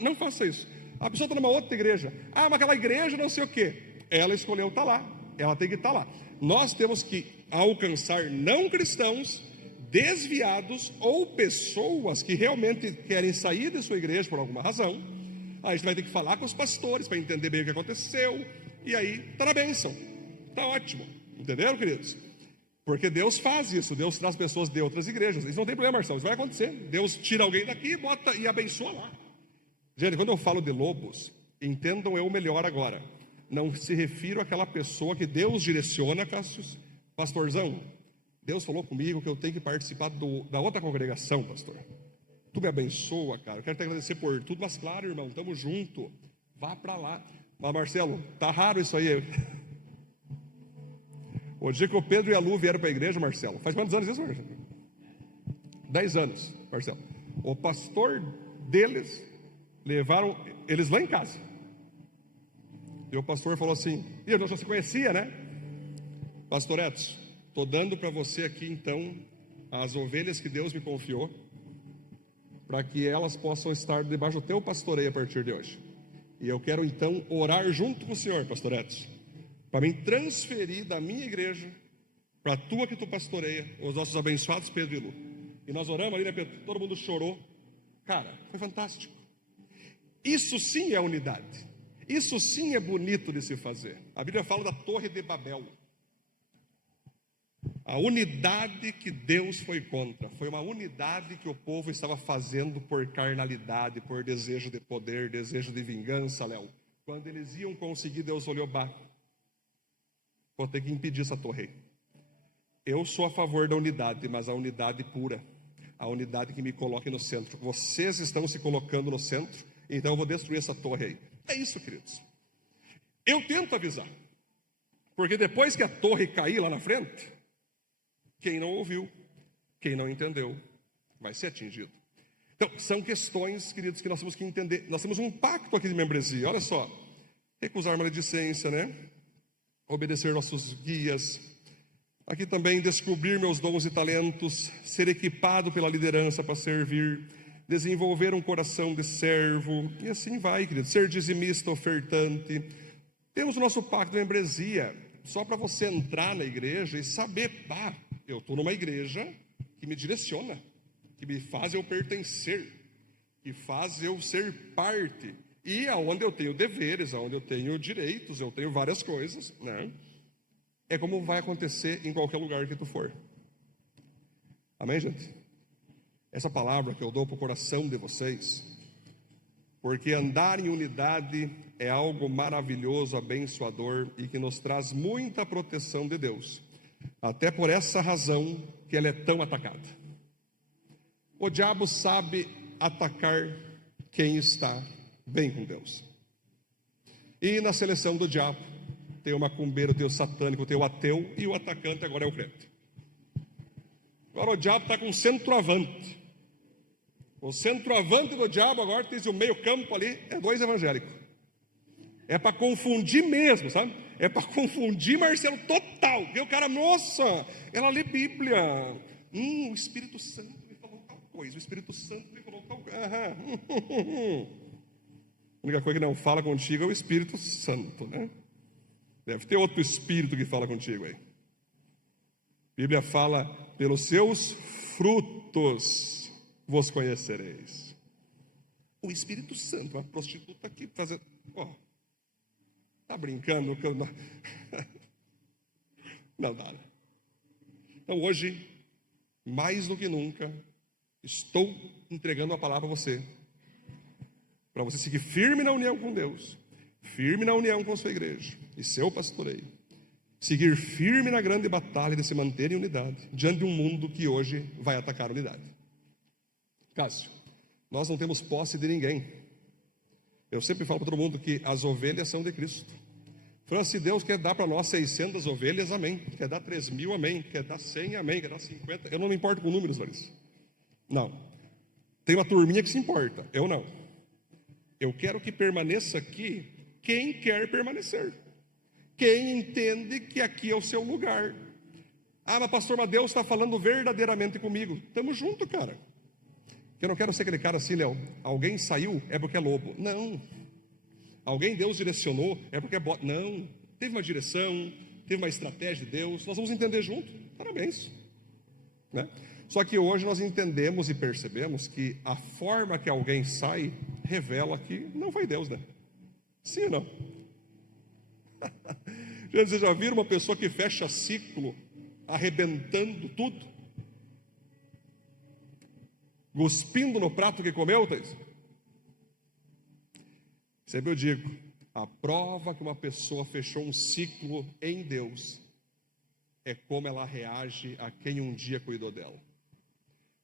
Não faça isso. A pessoa está numa outra igreja. Ah, mas aquela igreja não sei o quê. Ela escolheu estar lá. Ela tem que estar lá. Nós temos que alcançar não cristãos desviados ou pessoas que realmente querem sair de sua igreja por alguma razão. Aí a gente vai ter que falar com os pastores para entender bem o que aconteceu. E aí está na bênção. Está ótimo. Entenderam, queridos? Porque Deus faz isso. Deus traz pessoas de outras igrejas. Isso não tem problema, Marcelo. Isso vai acontecer. Deus tira alguém daqui e abençoa lá. Gente, quando eu falo de lobos, entendam eu melhor agora. Não se refiro àquela pessoa que Deus direciona, Cássio. Pastorzão, Deus falou comigo que eu tenho que participar da outra congregação, pastor. Tu me abençoa, cara. Eu quero te agradecer por tudo, mas claro, irmão, estamos juntos. Vá para lá. Mas, Marcelo, tá raro isso aí. O dia que o Pedro e a Lu vieram para a igreja, Marcelo, faz quantos anos isso, Marcelo? 10 anos, Marcelo. O pastor deles levaram eles lá em casa. E o pastor falou assim, e eu já se conhecia, né? Pastor Edson, estou dando para você aqui então as ovelhas que Deus me confiou, para que elas possam estar debaixo do teu pastoreio a partir de hoje. E eu quero então orar junto com o senhor, pastor Edson, para me transferir da minha igreja para a tua que tu pastoreia, os nossos abençoados Pedro e Lu. E nós oramos ali, né, Pedro? Todo mundo chorou. Cara, foi fantástico. Isso sim é unidade. Isso sim é bonito de se fazer. A Bíblia fala da Torre de Babel. A unidade que Deus foi contra foi uma unidade que o povo estava fazendo por carnalidade, por desejo de poder, desejo de vingança, Léo. Quando eles iam conseguir, Deus olhou, vou ter que impedir essa torre. Eu sou a favor da unidade, mas a unidade pura, a unidade que me coloque no centro. Vocês estão se colocando no centro, então eu vou destruir essa torre aí. É isso, queridos. Eu tento avisar, porque depois que a torre cair lá na frente, quem não ouviu, quem não entendeu, vai ser atingido. Então, são questões, queridos, que nós temos que entender. Nós temos um pacto aqui de membresia, olha só. Recusar maledicência, né? Obedecer nossos guias. Aqui também descobrir meus dons e talentos, ser equipado pela liderança para servir, desenvolver um coração de servo, e assim vai, querido. Ser dizimista, ofertante. Temos o nosso pacto de membresia, só para você entrar na igreja e saber, eu estou numa igreja que me direciona, que me faz eu pertencer, que faz eu ser parte, e aonde eu tenho deveres, aonde eu tenho direitos, eu tenho várias coisas, né? É como vai acontecer em qualquer lugar que tu for. Amém, gente? Essa palavra que eu dou para o coração de vocês, porque andar em unidade é algo maravilhoso, abençoador e que nos traz muita proteção de Deus. Até por essa razão que ela é tão atacada. O diabo sabe atacar quem está bem com Deus. E na seleção do diabo, tem o macumbeiro, tem o satânico, tem o ateu, e o atacante agora é o crente. Agora o diabo está com um centroavante. O centroavante do diabo agora tem o meio campo ali, é 2 evangélicos. É para confundir mesmo, sabe? É para confundir, Marcelo, total. Porque o cara, nossa, ela lê Bíblia. O Espírito Santo me falou tal coisa, o Espírito Santo me falou tal coisa. A única coisa que não fala contigo é o Espírito Santo, né? Deve ter outro Espírito que fala contigo aí. A Bíblia fala, pelos seus frutos vos conhecereis. O Espírito Santo, uma prostituta aqui fazendo... Está brincando? Não dá. Então hoje, mais do que nunca, estou entregando a palavra a você. Para você seguir firme na união com Deus. Firme na união com a sua igreja e seu pastoreio. Seguir firme na grande batalha de se manter em unidade, diante de um mundo que hoje vai atacar a unidade. Cássio, nós não temos posse de ninguém. Eu sempre falo para todo mundo que as ovelhas são de Cristo. Falando, se Deus quer dar para nós 600 ovelhas, amém. Quer dar 3.000, amém. Quer dar 100, amém. Quer dar 50, eu não me importo com números, Larissa. Não. Tem uma turminha que se importa, eu não. Eu quero que permaneça aqui quem quer permanecer. Quem entende que aqui é o seu lugar. Mas pastor, mas Deus está falando verdadeiramente comigo. Estamos juntos, cara. Eu não quero ser aquele cara assim, Léo. Alguém saiu, é porque é lobo. Não. Alguém Deus direcionou, é porque é bom. Não, teve uma direção, teve uma estratégia de Deus, nós vamos entender junto, parabéns, né? Só que hoje nós entendemos e percebemos que a forma que alguém sai revela que não foi Deus, né? Sim ou não? Gente, vocês já viram uma pessoa que fecha ciclo arrebentando tudo? Cuspindo no prato que comeu, Thaís? Sempre eu digo, a prova que uma pessoa fechou um ciclo em Deus é como ela reage a quem um dia cuidou dela.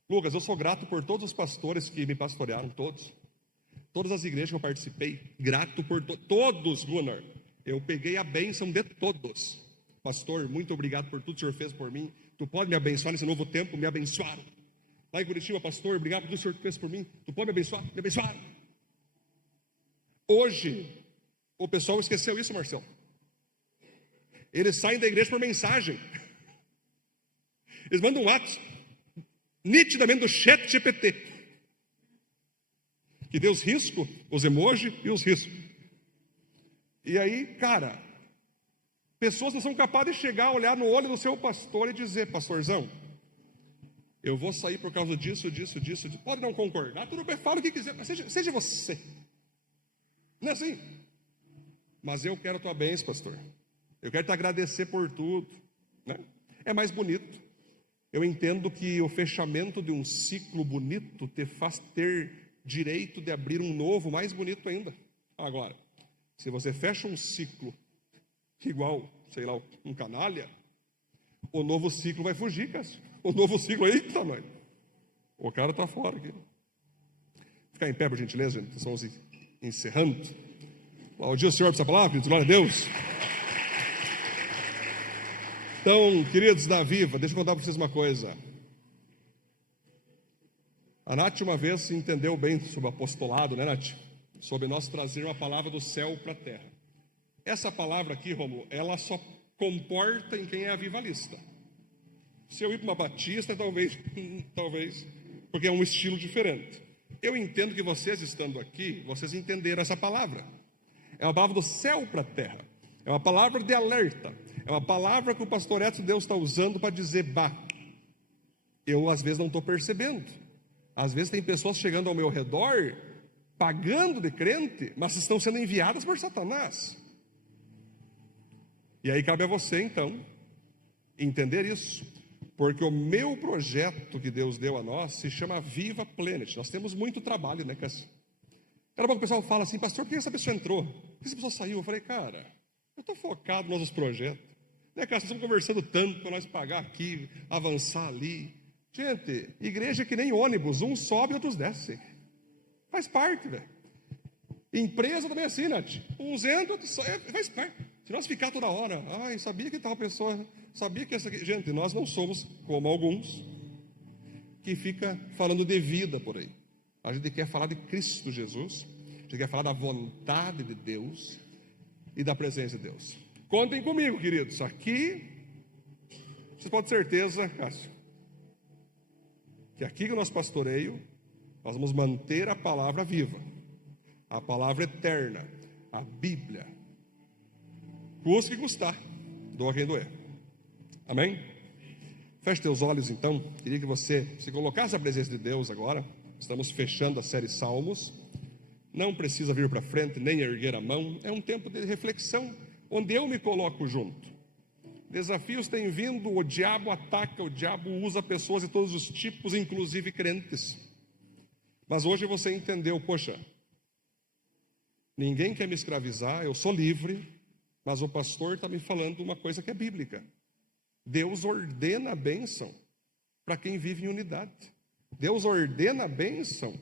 Lucas, eu sou grato por todos os pastores que me pastorearam, todas as igrejas que eu participei, grato por todos, Gunnar. Eu peguei a bênção de todos. Pastor, muito obrigado por tudo que o Senhor fez por mim. Tu pode me abençoar nesse novo tempo, me abençoaram. Lá em Curitiba, pastor, obrigado por tudo que o Senhor fez por mim. Tu pode me abençoar? Me abençoaram. Hoje, o pessoal esqueceu isso, Marcelo. Eles saem da igreja por mensagem. Eles mandam um ato nitidamente do chat GPT, que deu os riscos, os emojis e os riscos. E aí, cara, pessoas não são capazes de chegar, olhar no olho do seu pastor e dizer: pastorzão, eu vou sair por causa disso. Pode não concordar, tudo bem, fala o que quiser, mas seja você. Não é assim? Mas eu quero a tua bênção, pastor. Eu quero te agradecer por tudo, né? É mais bonito. Eu entendo que o fechamento de um ciclo bonito te faz ter direito de abrir um novo, mais bonito ainda. Agora, se você fecha um ciclo igual, sei lá, um canalha, o novo ciclo vai fugir, Cássio. O novo ciclo, eita, mãe. O cara está fora aqui. Ficar em pé, por gentileza, gente. Estamos encerrando. Aplaudir o Senhor por essa palavra, queridos. Glória a Deus. Então, queridos da Viva, deixa eu contar para vocês uma coisa. A Nath uma vez entendeu bem sobre o apostolado, né, Nath? Sobre nós trazer uma palavra do céu para a terra. Essa palavra aqui, Romulo, ela só comporta em quem é avivalista. Se eu ir para uma batista, talvez, porque é um estilo diferente. Eu entendo que vocês estando aqui, vocês entenderam essa palavra. É uma palavra do céu para a terra. É uma palavra de alerta. É uma palavra que o pastor Edson Deus está usando para dizer: bah, eu às vezes não estou percebendo. Às vezes tem pessoas chegando ao meu redor, pagando de crente, mas estão sendo enviadas por Satanás. E aí cabe a você, então, entender isso. Porque o meu projeto que Deus deu a nós se chama Viva Planet. Nós temos muito trabalho, né, Cássio? Daqui a pouco o pessoal fala assim: pastor, por que essa pessoa entrou? Por que essa pessoa saiu? Eu falei: cara, eu estou focado nos nossos projetos. Né, Cássio? Nós estamos conversando tanto para nós pagar aqui, avançar ali. Gente, igreja é que nem ônibus, uns sobem, outros descem. Faz parte, velho. Empresa também é assim, Nath. Uns entram, outros saem, faz parte. Se nós ficar toda hora, sabia que tal pessoa, sabia que essa aqui. Gente, nós não somos como alguns que fica falando de vida por aí. A gente quer falar de Cristo Jesus, a gente quer falar da vontade de Deus e da presença de Deus. Contem comigo, queridos. Aqui, vocês podem ter certeza, Cássio, que aqui que nós pastoreio, nós vamos manter a palavra viva, a palavra eterna, a Bíblia. Custe que custar, doa quem doer. Amém? Feche teus olhos então. Queria que você se colocasse a presença de Deus agora. Estamos fechando a série Salmos. Não precisa vir para frente, nem erguer a mão. É um tempo de reflexão, onde eu me coloco junto. Desafios têm vindo, o diabo ataca, o diabo usa pessoas de todos os tipos, inclusive crentes. Mas hoje você entendeu: poxa, ninguém quer me escravizar, eu sou livre, mas o pastor está me falando uma coisa que é bíblica. Deus ordena a bênção para quem vive em unidade. Deus ordena a bênção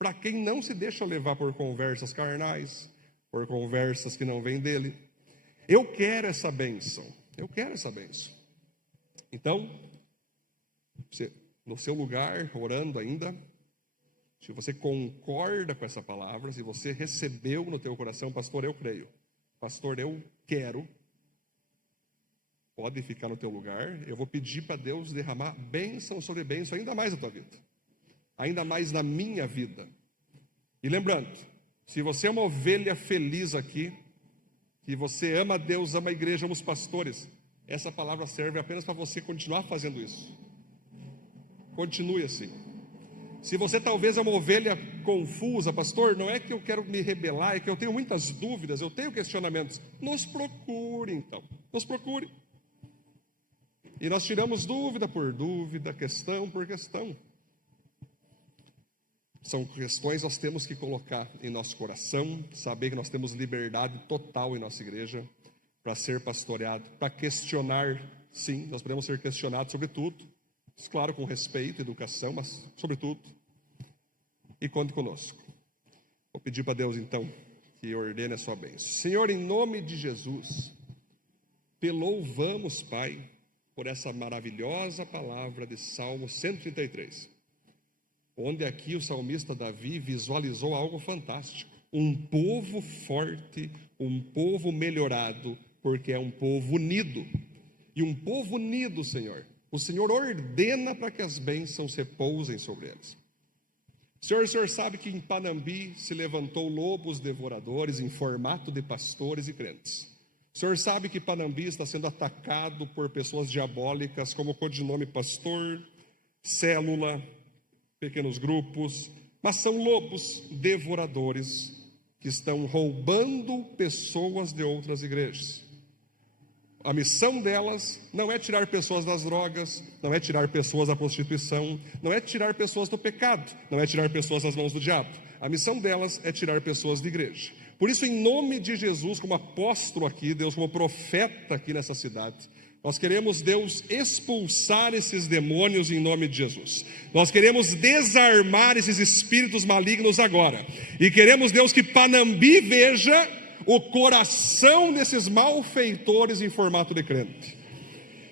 para quem não se deixa levar por conversas carnais, por conversas que não vêm dele. Eu quero essa bênção. Eu quero essa bênção. Então, você, no seu lugar, orando ainda, se você concorda com essa palavra, se você recebeu no teu coração: pastor, eu creio, pastor, eu quero, pode ficar no teu lugar. Eu vou pedir para Deus derramar bênção sobre bênção ainda mais na tua vida, ainda mais na minha vida. E lembrando, Se você é uma ovelha feliz aqui, que você ama Deus, ama a igreja, ama os pastores, essa palavra serve apenas para você continuar fazendo isso. Continue assim. Se você talvez é uma ovelha confusa, pastor, não é que eu quero me rebelar, é que eu tenho muitas dúvidas, eu tenho questionamentos. Nos procure então, nos procure. E nós tiramos dúvida por dúvida, questão por questão. São questões que nós temos que colocar em nosso coração, saber que nós temos liberdade total em nossa igreja para ser pastoreado, para questionar, sim, nós podemos ser questionados sobre tudo, claro, com respeito, educação, mas sobre tudo. E conte conosco. Vou pedir para Deus então que ordene a sua bênção. Senhor, em nome de Jesus, te louvamos, Pai, por essa maravilhosa palavra de Salmo 133. Onde aqui o salmista Davi visualizou algo fantástico. Um povo forte, um povo melhorado, porque é um povo unido. E um povo unido, Senhor, o Senhor ordena para que as bênçãos repousem sobre eles. O Senhor sabe que em Panambi se levantou lobos devoradores em formato de pastores e crentes. O Senhor sabe que Panambi está sendo atacado por pessoas diabólicas, como o codinome pastor, célula, pequenos grupos, mas são lobos devoradores que estão roubando pessoas de outras igrejas. A missão delas não é tirar pessoas das drogas, não é tirar pessoas da prostituição, não é tirar pessoas do pecado, não é tirar pessoas das mãos do diabo. A missão delas é tirar pessoas da igreja. Por isso, em nome de Jesus, como apóstolo aqui, Deus, como profeta aqui nessa cidade, nós queremos, Deus, expulsar esses demônios em nome de Jesus. Nós queremos desarmar esses espíritos malignos agora. E queremos, Deus, que Panambi veja o coração desses malfeitores em formato de crente.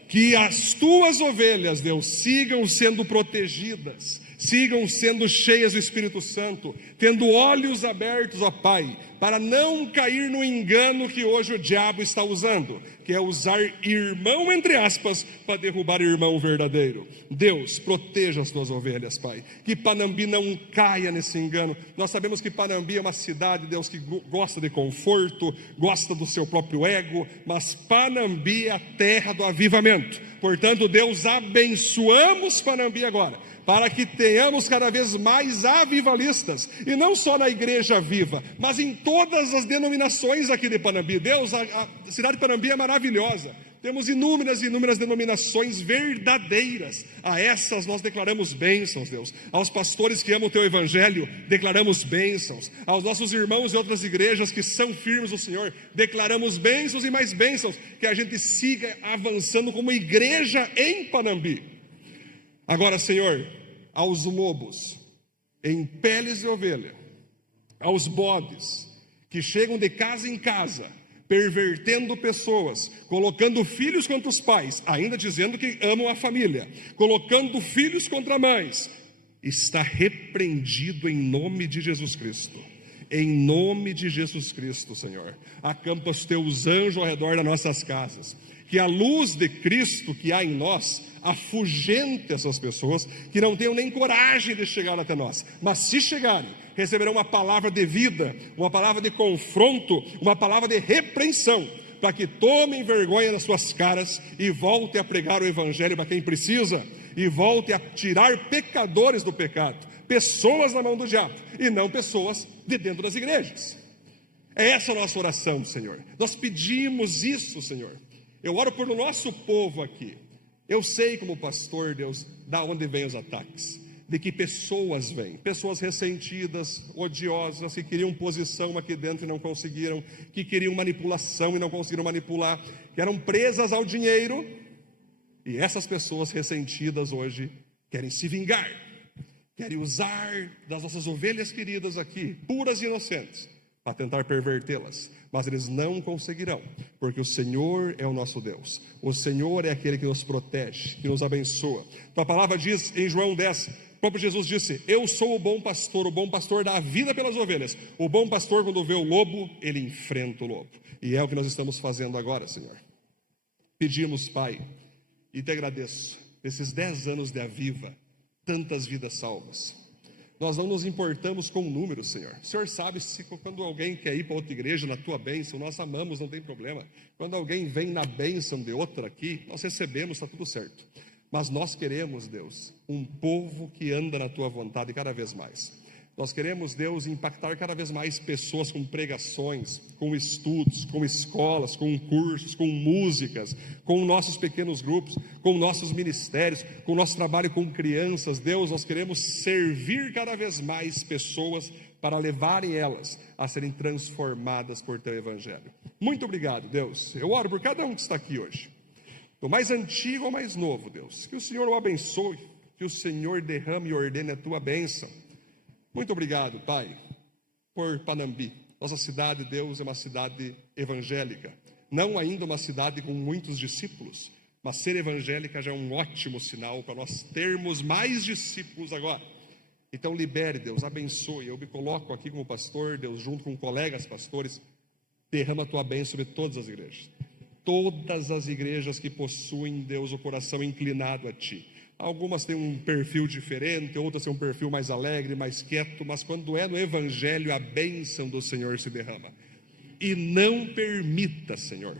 Que as tuas ovelhas, Deus, sigam sendo protegidas, sigam sendo cheias do Espírito Santo, tendo olhos abertos, ó Pai, para não cair no engano que hoje o diabo está usando, que é usar irmão, entre aspas, para derrubar irmão verdadeiro. Deus, proteja as tuas ovelhas, Pai, que Panambi não caia nesse engano. Nós sabemos que Panambi é uma cidade, Deus, que gosta de conforto, gosta do seu próprio ego, mas Panambi é a terra do avivamento. Portanto, Deus, abençoamos Panambi agora, para que tenhamos cada vez mais avivalistas, e não só na igreja viva, mas em todas as denominações aqui de Panambi. Deus, a cidade de Panambi é maravilhosa, temos inúmeras denominações verdadeiras. A essas nós declaramos bênçãos, Deus. Aos pastores que amam o teu evangelho, declaramos bênçãos. Aos nossos irmãos de outras igrejas que são firmes no Senhor, declaramos bênçãos e mais bênçãos, que a gente siga avançando como igreja em Panambi. Agora, Senhor, aos lobos em peles de ovelha, aos bodes que chegam de casa em casa, pervertendo pessoas, colocando filhos contra os pais, ainda dizendo que amam a família, colocando filhos contra mães, está repreendido em nome de Jesus Cristo. Em nome de Jesus Cristo, Senhor, acampa os teus anjos ao redor das nossas casas, que a luz de Cristo que há em nós afugente essas pessoas que não tenham nem coragem de chegar até nós, mas se chegarem, receberão uma palavra de vida, uma palavra de confronto, uma palavra de repreensão, para que tomem vergonha nas suas caras e voltem a pregar o evangelho para quem precisa, e voltem a tirar pecadores do pecado, pessoas na mão do diabo, e não pessoas de dentro das igrejas. É essa a nossa oração, Senhor. Nós pedimos isso, Senhor. Eu oro por o nosso povo aqui. Eu sei como pastor, Deus, da onde vêm os ataques, de que pessoas vêm, pessoas ressentidas, odiosas, que queriam posição aqui dentro e não conseguiram, que queriam manipulação e não conseguiram manipular, que eram presas ao dinheiro, e essas pessoas ressentidas hoje querem se vingar, querem usar das nossas ovelhas queridas aqui, puras e inocentes, para tentar pervertê-las, mas eles não conseguirão, porque o Senhor é o nosso Deus, o Senhor é aquele que nos protege, que nos abençoa. Tua palavra diz em João 10, o próprio Jesus disse: eu sou o bom pastor dá a vida pelas ovelhas. O bom pastor, quando vê o lobo, ele enfrenta o lobo, e é o que nós estamos fazendo agora, Senhor. Pedimos, Pai, e te agradeço, esses 10 anos de Aviva, tantas vidas salvas. Nós não nos importamos com números, Senhor. O Senhor sabe se quando alguém quer ir para outra igreja na tua bênção, nós amamos, não tem problema. Quando alguém vem na bênção de outra aqui, nós recebemos, está tudo certo. Mas nós queremos, Deus, um povo que anda na tua vontade cada vez mais. Nós queremos, Deus, impactar cada vez mais pessoas com pregações, com estudos, com escolas, com cursos, com músicas, com nossos pequenos grupos, com nossos ministérios, com nosso trabalho com crianças. Deus, nós queremos servir cada vez mais pessoas para levarem elas a serem transformadas por teu evangelho. Muito obrigado, Deus. Eu oro por cada um que está aqui hoje, do mais antigo ao mais novo, Deus. Que o Senhor o abençoe, que o Senhor derrame e ordene a tua bênção. Muito obrigado, Pai, por Panambi. Nossa cidade, Deus, é uma cidade evangélica. Não ainda uma cidade com muitos discípulos, mas ser evangélica já é um ótimo sinal para nós termos mais discípulos agora. Então libere, Deus, abençoe. Eu me coloco aqui como pastor, Deus, junto com colegas pastores, derrama a tua bênção sobre todas as igrejas. Todas as igrejas que possuem, Deus, o coração inclinado a Ti. Algumas têm um perfil diferente, outras têm um perfil mais alegre, mais quieto, mas quando é no evangelho, a bênção do Senhor se derrama. E não permita, Senhor,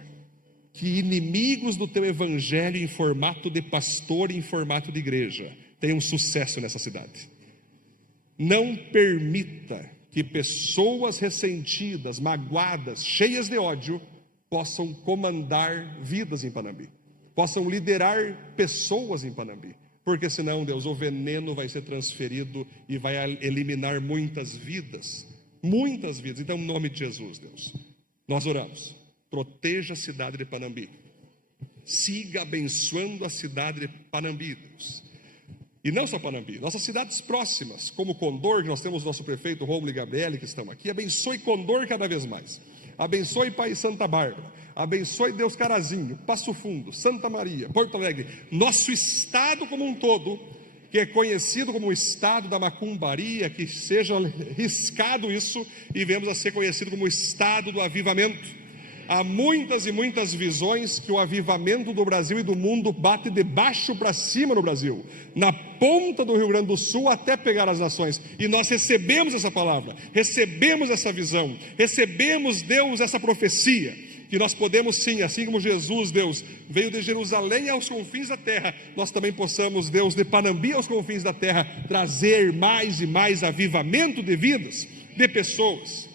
que inimigos do teu evangelho em formato de pastor e em formato de igreja tenham sucesso nessa cidade. Não permita que pessoas ressentidas, magoadas, cheias de ódio, possam comandar vidas em Panambi, possam liderar pessoas em Panambi. Porque senão, Deus, o veneno vai ser transferido e vai eliminar muitas vidas. Muitas vidas. Então, em nome de Jesus, Deus, nós oramos. Proteja a cidade de Panambi. Siga abençoando a cidade de Panambi, Deus. E não só Panambi, nossas cidades próximas, como Condor, que nós temos o nosso prefeito Rômulo e Gabriele, que estão aqui. Abençoe Condor cada vez mais. Abençoe Pai Santa Bárbara. Abençoe Deus Carazinho, Passo Fundo, Santa Maria, Porto Alegre, nosso estado como um todo, que é conhecido como o estado da macumbaria, que seja riscado isso e venhamos a ser conhecido como o estado do avivamento. Há muitas e muitas visões que o avivamento do Brasil e do mundo bate de baixo para cima no Brasil, na ponta do Rio Grande do Sul até pegar as nações, e nós recebemos essa palavra, recebemos essa visão, recebemos, Deus, essa profecia, que nós podemos sim, assim como Jesus, Deus, veio de Jerusalém aos confins da terra, nós também possamos, Deus, de Panambi aos confins da terra, trazer mais e mais avivamento de vidas, de pessoas.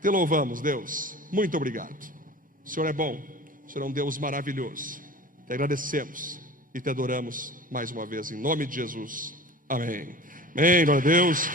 Te louvamos, Deus. Muito obrigado. O Senhor é bom, o Senhor é um Deus maravilhoso. Te agradecemos e te adoramos mais uma vez, em nome de Jesus. Amém. Amém, glória a Deus.